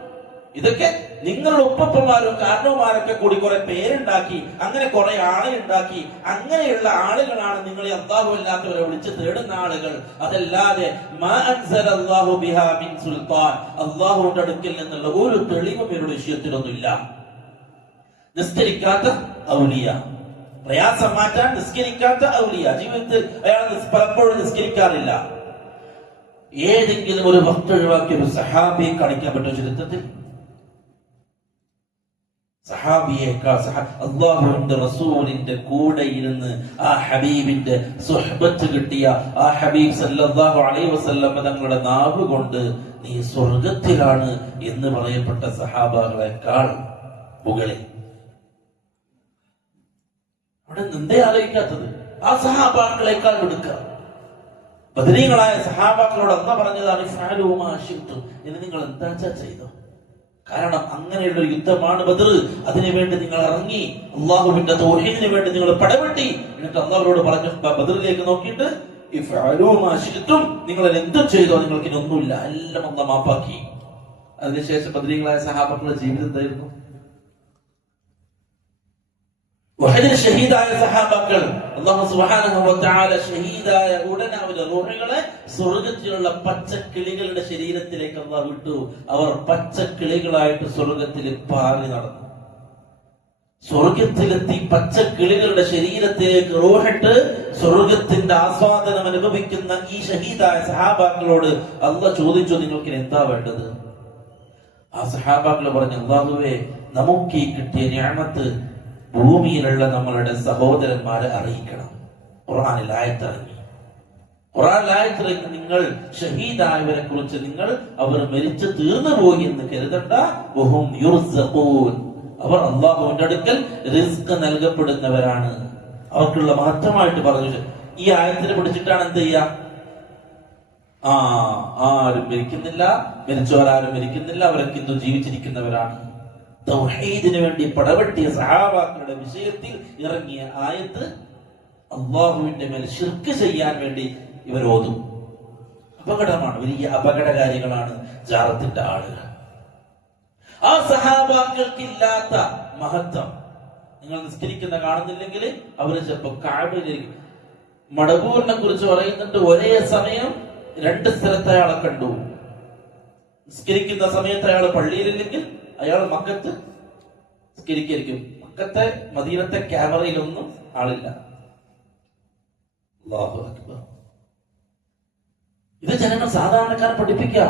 ഇതൊക്കെ നിങ്ങളുടെ ഉപ്പപ്പന്മാരും കാരണവന്മാരൊക്കെ കൂടി കുറെ പേരുണ്ടാക്കി, അങ്ങനെ കുറെ ആളുണ്ടാക്കി, അങ്ങനെയുള്ള ആളുകളാണ് നിങ്ങളെ അല്ലാഹു അല്ലാത്തവരെ വിളിച്ച് തേടുന്ന ആളുകൾ. അതല്ലാതെ മാ അൻസലല്ലാഹു ബിഹാ മിൻ സുൽത്താൻ, അല്ലാഹുവിന്റെ അടുക്കൽ നിന്നുള്ള ഒരു തെളിവും ഇവരുടെ വിഷയത്തിലൊന്നുമില്ല. നിസ്കരിക്കാത്ത ഔലിയ, പ്രയാസം മാറ്റാൻ നിസ്കരിക്കാത്ത ഔലിയ, ജീവിതത്തിൽ അയാൾ പലപ്പോഴും നിസ്കരിക്കാറില്ല. ഏതെങ്കിലും ഒരു വക്ത് ഒഴിവാക്കിയ ഒരു സഹാബിയെ കാണിക്കാൻ പറ്റുമോ ചരിത്രത്തിൽ? സഹാബിയേക്കാൾ അല്ലാഹുവിന്റെ റസൂലിന്റെ കൂടെ ഇരുന്ന് ആ ഹബീബിന്റെ സുഹ്ബത്ത് കിട്ടിയ ആ ഹബീബ് സല്ലല്ലാഹു അലൈഹി വസല്ലം തങ്ങളുടെ നാവ് കൊണ്ട് നീ സ്വർഗത്തിലാണ് എന്ന് പറയപ്പെട്ട സഹാബാക്കളെക്കാൾ മുകളിൽ. അവിടെ നിന്തേ ആലോചിക്കാത്തത് ആ സഹാബാക്കളെക്കാൾ എടുക്കുക. ബദരീകളായ സഹാബാക്കളോട് അല്ലാ പറഞ്ഞതാണ്, ഫഅലൂ മാ ശിഅ്തും, എന്ന് നിങ്ങൾ എന്താച്ചാ ചെയ്തോ. കാരണം അങ്ങനെയുള്ള ഒരു യുദ്ധമാണ് ബദർ. അതിനുവേണ്ടി നിങ്ങൾ ഇറങ്ങി, അല്ലാഹുവിന്റെ തൗഹീദിന് വേണ്ടി നിങ്ങൾ പടവെട്ടി. എന്നിട്ട് അല്ലാഹുവോട് പറഞ്ഞു, ബദറിലേക്ക് നോക്കിയിട്ട് ഇഫഅലൂ മാ ശിഅ്തും, നിങ്ങൾ എന്തും ചെയ്തോ, നിങ്ങൾക്ക് ഇനി ഒന്നുമില്ല, എല്ലാം അല്ലാഹു മാപ്പാക്കി. അതിനുശേഷം ബദരീകളായ സഹാബാക്കളുടെ ജീവിതം എന്തായിരുന്നു? വഹദിൽ ഷഹീദായ സഹാബാക്കൾ അല്ലാഹു സുബ്ഹാനഹു വ തആല ഷഹീദായ ഉടനെ അവരുടെ റൂഹുകളെ സ്വർഗ്ഗത്തിലുള്ള പച്ചക്കിളികളുടെ ശരീരത്തിലേക്ക് അല്ലാഹു വിട്ടു. അവർ പച്ചക്കിളികളായിട്ട് സ്വർഗ്ഗത്തിൽ പാറി നടന്നു. സ്വർഗ്ഗത്തിലെത്തി പച്ചക്കിളികളുടെ ശരീരത്തിലേക്ക് റൂഹിട്ട് സ്വർഗത്തിന്റെ ആസ്വാദനം അനുഭവിക്കുന്ന ഈ ഷഹീദായ സഹാബാക്കളോട് അള്ളാഹ് ചോദിച്ചു, നിങ്ങൾക്ക് എന്താ വേണ്ടത്? ആ സഹാബാക്കൾ പറഞ്ഞു, അല്ലാഹുവേ, നമുക്ക് ഈ കിട്ടിയ നിഅമത്ത് ഭൂമിയിലുള്ള നമ്മളുടെ സഹോദരന്മാരെ അറിയിക്കണം. ഖുർആനിൽ ആയത്തിറങ്ങി. നിങ്ങൾ ഷഹീദായവരെ കുറിച്ച് നിങ്ങൾ അവർ മരിച്ചു തീർന്നു പോയി എന്ന് കരുതണ്ട. വഹും യുർസഖൂൻ, അവർ അല്ലാഹുവിന്റെ അടുക്കൽ റിസ്ക് നൽകപ്പെടുന്നവരാണ്. അവർക്കുള്ള മാറ്റമായിട്ട് പറഞ്ഞു. ഈ ആയത്തിനെ പിടിച്ചിട്ടാണ് എന്ത് ചെയ്യാ? ആരും മരിക്കുന്നില്ല, മരിച്ചവരാരും മരിക്കുന്നില്ല, അവരൊക്കെ ഇന്നും ജീവിച്ചിരിക്കുന്നവരാണ്. തൗഹീദിന് വേണ്ടി പടവെട്ടിയ സഹാബാക്കളുടെ വിഷയത്തിൽ ഇറങ്ങിയ ആയത്ത് അള്ളാഹുവിന്റെ മേൽ ശിർക്ക് ചെയ്യാൻ വേണ്ടി ഇവർ ഓതും. അപകടമാണ്, വലിയ അപകടകാരികളാണ് ജാറത്തിന്റെ ആളുകൾ. ആ സഹാബാക്കൾക്കില്ലാത്ത മഹത്വം നിങ്ങൾ നിസ്കരിക്കുന്ന കാണുന്നില്ലെങ്കിൽ അവര് ചിലപ്പോൾ കഅബയിലേക്ക്. മടവൂരിനെ കുറിച്ച് പറയുന്നുണ്ട്, ഒരേ സമയം 2 സ്ഥലത്ത് അയാളെ കണ്ടു. നിസ്കരിക്കുന്ന സമയത്ത് അയാൾ പള്ളിയിലില്ലെങ്കിൽ അയാൾ മക്കത്ത് നിസ്കരിക്കും. മക്കത്തെ മദീനത്തെ ക്യാമറയിലൊന്നും ആളില്ല. അല്ലാഹു അക്ബർ. ഇത് ജനങ്ങൾ സാധാരണക്കാരെ പഠിപ്പിക്കുക.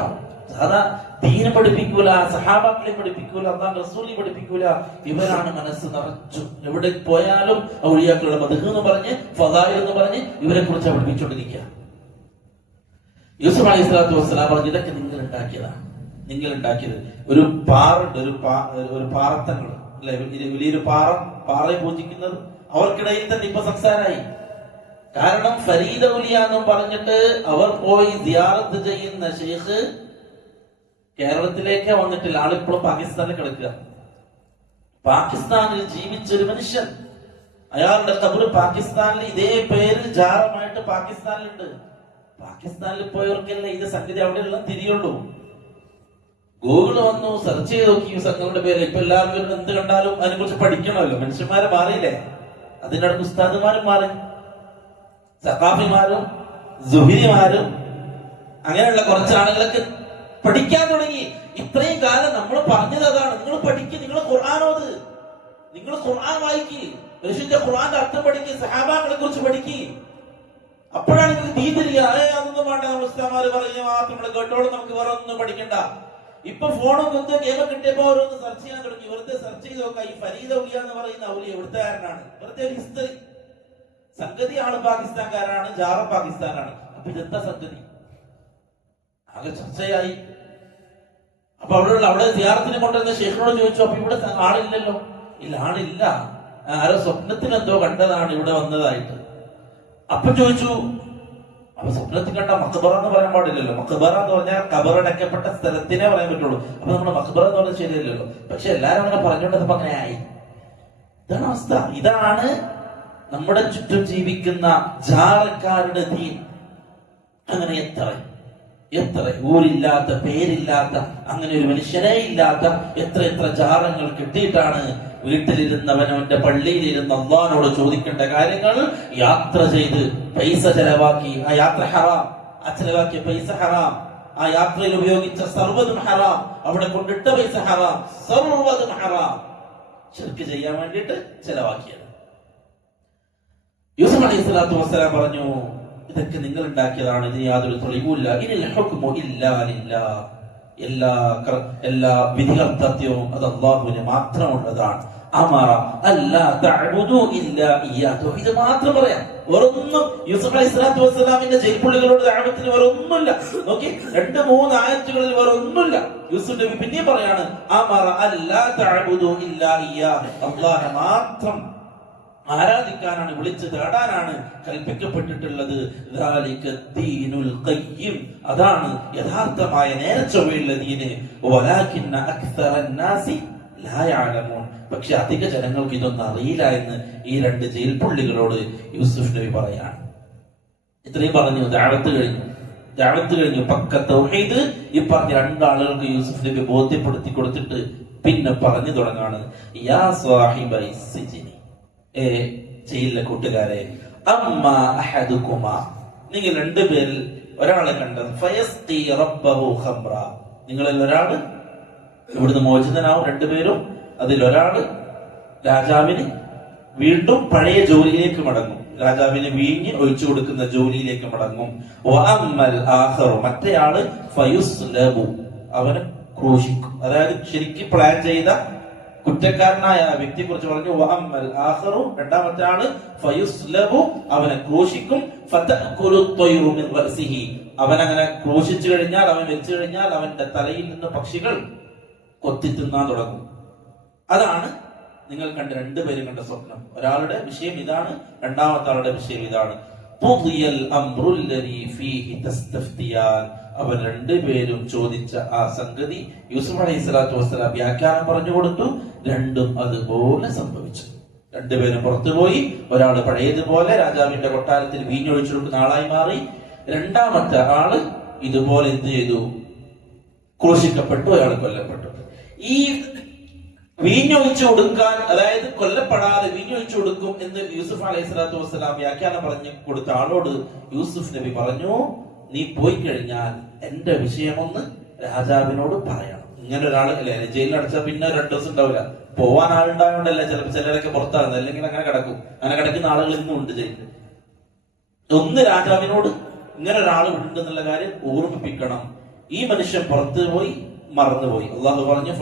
ദീനെ പഠിപ്പിക്കൂല, സഹാബാക്കളെ പഠിപ്പിക്കൂല, അല്ലാഹുവിന്റെ റസൂലിനെ പഠിപ്പിക്കൂല. ഇവരാണ് മനസ്സ് നിറച്ചു. എവിടെ പോയാലും ഔലിയാക്കളുടെ മദ്ഹ് എന്ന് പറഞ്ഞ്, ഫദായിൽ എന്ന് പറഞ്ഞ് ഇവരെ കുറിച്ച് പഠിപ്പിച്ചുകൊണ്ടിരിക്കുക. യൂസുഫ് അലൈഹിസ്സലാത്തു വസ്സലാം പറഞ്ഞു, ഇതൊക്കെ നിങ്ങൾ ഉണ്ടാക്കിയതാണ്. നിങ്ങൾ ഉണ്ടാക്കിയത് ഒരു പാറുണ്ട്, ഒരു പാറത്തങ്ങൾ അല്ലെ, വലിയൊരു പാറയെ പൂജിക്കുന്നത്. അവർക്കിടയിൽ തന്നെ ഇപ്പൊ സംസാരമായി. കാരണം ഫരീദ ഔലിയ എന്നും പറഞ്ഞിട്ട് അവർ പോയി സിയാറത്ത് ചെയ്യുന്ന ഷെയ്ഖ് കേരളത്തിലേക്ക് വന്നിട്ടില്ല. ആളിപ്പോഴും പാകിസ്ഥാനിൽ കിടക്കുക. പാകിസ്ഥാനിൽ ജീവിച്ചൊരു മനുഷ്യൻ, അയാളുടെ ഖബറ് പാകിസ്ഥാനിൽ ഇതേ പേര് ജാറമായിട്ട് പാകിസ്ഥാനിലുണ്ട്. പാകിസ്ഥാനിൽ പോയവർക്കല്ലേ ഇത് സംഗതി അവിടെയുള്ള തിരിയുള്ളൂ. ഗൂഗിൾ വന്നു, സെർച്ച് ചെയ്ത് നോക്കി ഈ സംഘങ്ങളുടെ പേര്. ഇപ്പൊ എല്ലാവരും എന്ത് കണ്ടാലും അതിനെ കുറിച്ച് പഠിക്കണമല്ലോ. മനുഷ്യന്മാരെ മാറിയില്ലേ? അതിന്റെ അടുത്ത് ഉസ്താദുമാരും മാറി, സഖാഫിമാരും സുഹരിമാരും അങ്ങനെയുള്ള കുറച്ച് ആളുകളൊക്കെ പഠിക്കാൻ തുടങ്ങി. ഇത്രയും കാലം നമ്മൾ പറഞ്ഞത് അതാണ്, നിങ്ങൾ പഠിക്കുക, നിങ്ങൾ ഖുർആനോത്, നിങ്ങൾ ഖുർആൻ വായിക്ക്, പരിശുദ്ധ ഖുർആന്റെ അർത്ഥം പഠിക്കുക, സഹാബാക്കളെ കുറിച്ച് പഠിക്കുക. അപ്പോഴാണ് നിങ്ങൾക്ക് നീ തിരിക. അതൊന്നും വേണ്ട, നമ്മൾ ഉസ്താദുമാര് പറഞ്ഞ മാത്രം നമ്മൾ കേട്ടോളം, നമുക്ക് വേറെ ഒന്നും പഠിക്കണ്ട. ഇപ്പൊ ഫോണും കുത്തും ഗെയിമൊക്കെ കിട്ടിയപ്പോ ഓരോന്ന് സെർച്ച് ചെയ്യാൻ തുടങ്ങി. വെറുതെ സെർച്ച് ചെയ്ത് നോക്കാം, ഈ ഫരീദ ഔലിയ എന്ന് പറയുന്ന ഔലിയ എവിടുത്തുകാരനാണ്, വെറുതെ ഒരു ഹിസ്റ്ററി. സംഗതി ആള് പാകിസ്ഥാൻകാരാണ്, ജാറ പാകിസ്ഥാനാണ്. അപ്പൊ ഇതെന്താ സംഗതി? ആകെ ചർച്ചയായി. അപ്പൊ അവിടെ സിയാറത്തിന് കൊണ്ടുവരുന്ന ഷെയ്ഖിനോട് ചോദിച്ചു, അപ്പൊ ഇവിടെ ആളില്ലല്ലോ. ഇല്ല, ആളില്ല, ആരോ സ്വപ്നത്തിനെന്തോ കണ്ടതാണ് ഇവിടെ വന്നതായിട്ട്. അപ്പൊ ചോദിച്ചു, അപ്പൊ സ്വപ്നത്തിൽ കണ്ട മക്ബറ എന്ന് പറയാൻ പാടില്ലല്ലോ. മക്ബറ എന്ന് പറഞ്ഞാൽ കബറടക്കപ്പെട്ട സ്ഥലത്തിനെ പറയാൻ പറ്റുള്ളൂ. അപ്പൊ നമ്മുടെ മക്ബറ എന്ന് പറഞ്ഞാൽ ശരിയല്ലല്ലോ. പക്ഷെ എല്ലാരും അങ്ങനെ പറഞ്ഞുകൊണ്ടപ്പോ അങ്ങനെ ആയി. ഇതാണ് അവസ്ഥ. ഇതാണ് നമ്മുടെ ചുറ്റും ജീവിക്കുന്ന ജാറക്കാരുടെ ദീൻ. അങ്ങനെ എത്ര ഊരില്ലാത്ത, പേരില്ലാത്ത, അങ്ങനെ ഒരു മനുഷ്യനെ ഇല്ലാത്ത എത്ര ജാറങ്ങൾ കിട്ടിയിട്ടാണ് വീട്ടിലിരുന്നവനവന്റെ പള്ളിയിലിരുന്ന് അള്ളാഹിനോട് ചോദിക്കേണ്ട കാര്യങ്ങൾ യാത്ര ചെയ്ത് പൈസ ചെലവാക്കി. ആ യാത്ര ഹറാം, ആ ചെലവാക്കിയ പൈസ ഹറാം, ആ യാത്രയിൽ ഉപയോഗിച്ച സർവ്വതും ഹറാം, അവിടെ കൊണ്ടിട്ട പൈസ ഹറാം, സർവ്വതും ഹറാം. ശിർക്ക് ചെയ്യാൻ വേണ്ടിയിട്ട് ചെലവാക്കിയത്. യൂസുഫ് അലൈഹിസ്സലാത്തു വസ്സലാം പറഞ്ഞു, ഇതൊക്കെ നിങ്ങൾ ഉണ്ടാക്കിയതാണ്, ഇതിന് യാതൊരു തെളിവുമില്ല. ഇനിൽ ഹുക്മു ഇല്ലാ ലില്ലാഹ്, എല്ലാ വിധികർത്തത്യവും അത് അല്ലാഹുവിന് മാത്രമുള്ളതാണ്. അമറ അല്ലാ തഅബുദു ഇല്ലാ ഇയ്യാഹു, ഇത് മാത്രം പറയാം. വേറൊന്നും യൂസുഫ് അലൈഹിസ്സലാത്തു വസ്സലാമിന്റെ ജയിൽപ്പുള്ളികളോട് ദഅവത്തിന് വേറൊന്നുമില്ല. നോക്കി, 2-3 ആയത്തുകളിൽ വേറൊന്നുമില്ല. യൂസുഫ് നബി പിന്നെയും പറയാണ്, അമറ അല്ലാ തഅബുദു ഇല്ലാ ഇയ്യാഹു, അല്ലാഹുവിനെ മാത്രം ആരാധിക്കാനാണ്, വിളിച്ച് തേടാനാണ് കൽപ്പിക്കപ്പെട്ടിട്ടുള്ളത്. അതാണ് യഥാർത്ഥമായ നേർച്ചൊവ്വയുള്ള ദീന്. പക്ഷെ അധിക ജനങ്ങൾക്ക് ഇതൊന്നും അറിയില്ല എന്ന് ഈ 2 ജയിൽപ്പുള്ളികളോട് യൂസുഫ് നബി പറയാണ്. ഇത്രയും പറഞ്ഞു. ദഅവത്ത് കഴിഞ്ഞു. പക്ക തൗഹീദ് ഈ പറഞ്ഞ 2 ആളുകൾക്ക് യൂസുഫ് നബി ബോധ്യപ്പെടുത്തി കൊടുത്തിട്ട് പിന്നെ പറഞ്ഞു തുടങ്ങാണ്, യാ സ്വാഹിബൈ സിജ്നി, ജയിലിലെ കൂട്ടുകാരെ, അമ്മ അഹദുകുമാ, നിങ്ങൾ 2 പേരിൽ ഒരാളെ കണ്ടത്, ഫയസ്ഖി റബ്ബഹു ഖംറ, നിങ്ങളിൽ ഒരാള് ഇവിടുന്ന് മോചിതനാവും, 2 പേരും. അതിലൊരാള് രാജാവിന് വീണ്ടും പഴയ ജോലിയിലേക്ക് മടങ്ങും. രാജാവിന് വീഞ്ഞ് ഒഴിച്ചു കൊടുക്കുന്ന ജോലിയിലേക്ക് മടങ്ങും. മറ്റേയാള് ഫയുസ്ലബു, അവന് ക്രൂശിക്കും. അതായത് ശരിക്കും പ്ലാൻ ചെയ്ത കുറ്റക്കാരനായ വ്യക്തിയെ കുറിച്ച് പറഞ്ഞു. വഅമ്മൽ ആഖറു, രണ്ടാമത്തെ ആള് ഫയുസ്ലബു, അവനെ ക്രൂശിക്കും. ഫതഅകുലു ത്വയ്റു മിൻ റഅസിഹി, അവൻ അങ്ങനെ ക്രൂശിച്ചു കഴിഞ്ഞാൽ, അവൻ മരിച്ചു കഴിഞ്ഞാൽ അവന്റെ തലയിൽ നിന്ന് പക്ഷികൾ കൊത്തി തിന്നാൻ തുടങ്ങും. അതാണ് നിങ്ങൾ കണ്ട രണ്ടുപേരും കണ്ട സ്വപ്നം. ഒരാളുടെ വിഷയം ഇതാണ്, രണ്ടാമത്തെ ആളുടെ വിഷയം ഇതാണ്. അവർ രണ്ടുപേരും ചോദിച്ച ആ സംഗതി യൂസുഫ് അലൈഹി സ്വലാത്തു വസ്സലാം വ്യാഖ്യാനം പറഞ്ഞു കൊടുത്തു. രണ്ടും അതുപോലെ സംഭവിച്ചു. രണ്ടുപേരും പുറത്തുപോയി. ഒരാൾ പഴയതുപോലെ രാജാവിന്റെ കൊട്ടാരത്തിൽ വീഞ്ഞൊഴിച്ചു കൊടുക്കുന്ന ആളായി മാറി. രണ്ടാമത്തെ ആള് ഇതുപോലെ എന്ത് ചെയ്തു? ക്രൂശിക്കപ്പെട്ടു, അയാൾ കൊല്ലപ്പെട്ടു. ഈ വീഞ്ഞൊഴിച്ചു കൊടുക്കാൻ, അതായത് കൊല്ലപ്പെടാതെ വീഞ്ഞൊഴിച്ചു കൊടുക്കും എന്ന് യൂസുഫ് അലൈഹി സ്വലാത്തു വസ്സലാം വ്യാഖ്യാനം പറഞ്ഞു കൊടുത്ത ആളോട് യൂസുഫ് നബി പറഞ്ഞു, നീ പോയി കഴിഞ്ഞാൽ എന്റെ വിഷയമൊന്ന് രാജാവിനോട് പറയണം. ഇങ്ങനെ ഒരാൾ അല്ലെ ജയിലിൽ അടച്ചാൽ പിന്നെ 2 ദിവസം ഉണ്ടാവില്ല. പോവാൻ ആളുണ്ടായോണ്ടല്ലേ ചിലപ്പോൾ ചിലരൊക്കെ പുറത്താകുന്നത്, അല്ലെങ്കിൽ അങ്ങനെ കിടക്കും. അങ്ങനെ കിടക്കുന്ന ആളുകൾ ഇന്നും ഉണ്ട് ജയിലിൽ. ഒന്ന് രാജാവിനോട് ഇങ്ങനെ ഒരാൾ ഉണ്ടെന്നുള്ള കാര്യം ഓർമ്മിപ്പിക്കണം. ഈ മനുഷ്യൻ പുറത്തു പോയി മറന്നുപോയി. അള്ളാഹു പറഞ്ഞു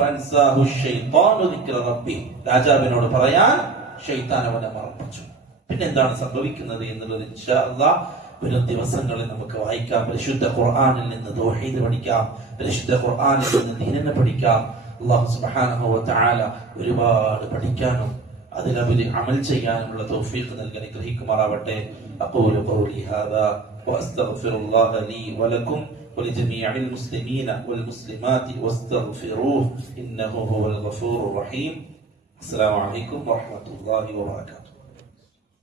രാജാവിനോട് പറയാൻ ശൈത്താൻ അവനെ മറപ്പിച്ചു. പിന്നെ എന്താണ് സംഭവിക്കുന്നത് എന്നുള്ളത് ഇൻഷാ അല്ലാഹ് വരും ദിവസങ്ങളിൽ നമുക്ക് വായിക്കാം. പരിശുദ്ധ ഖുർആനിൽ നിന്ന് തൗഹീദ് പഠിക്കാം, പരിശുദ്ധ ഖുർആനിൽ നിന്ന് ദീനിനെ പഠിക്കാം. അല്ലാഹു സുബ്ഹാനഹു വ തആല ഒരുപാട് പഠിക്കാനും അതിലവര് അമൽ ചെയ്യാനുള്ള തൗഫീഖ് നൽകി അനുഗ്രഹിക്കുമാറാവട്ടെ. അഖൂലു ഖൗലി ഹാദാ വഅസ്തഗ്ഫിറുല്ലാഹ ലീ വലക്കും ولجميع المسلمين والمسلمات واستغفروه إنه هو الغفور الرحيم. السلام عليكم ورحمة الله وبركاته.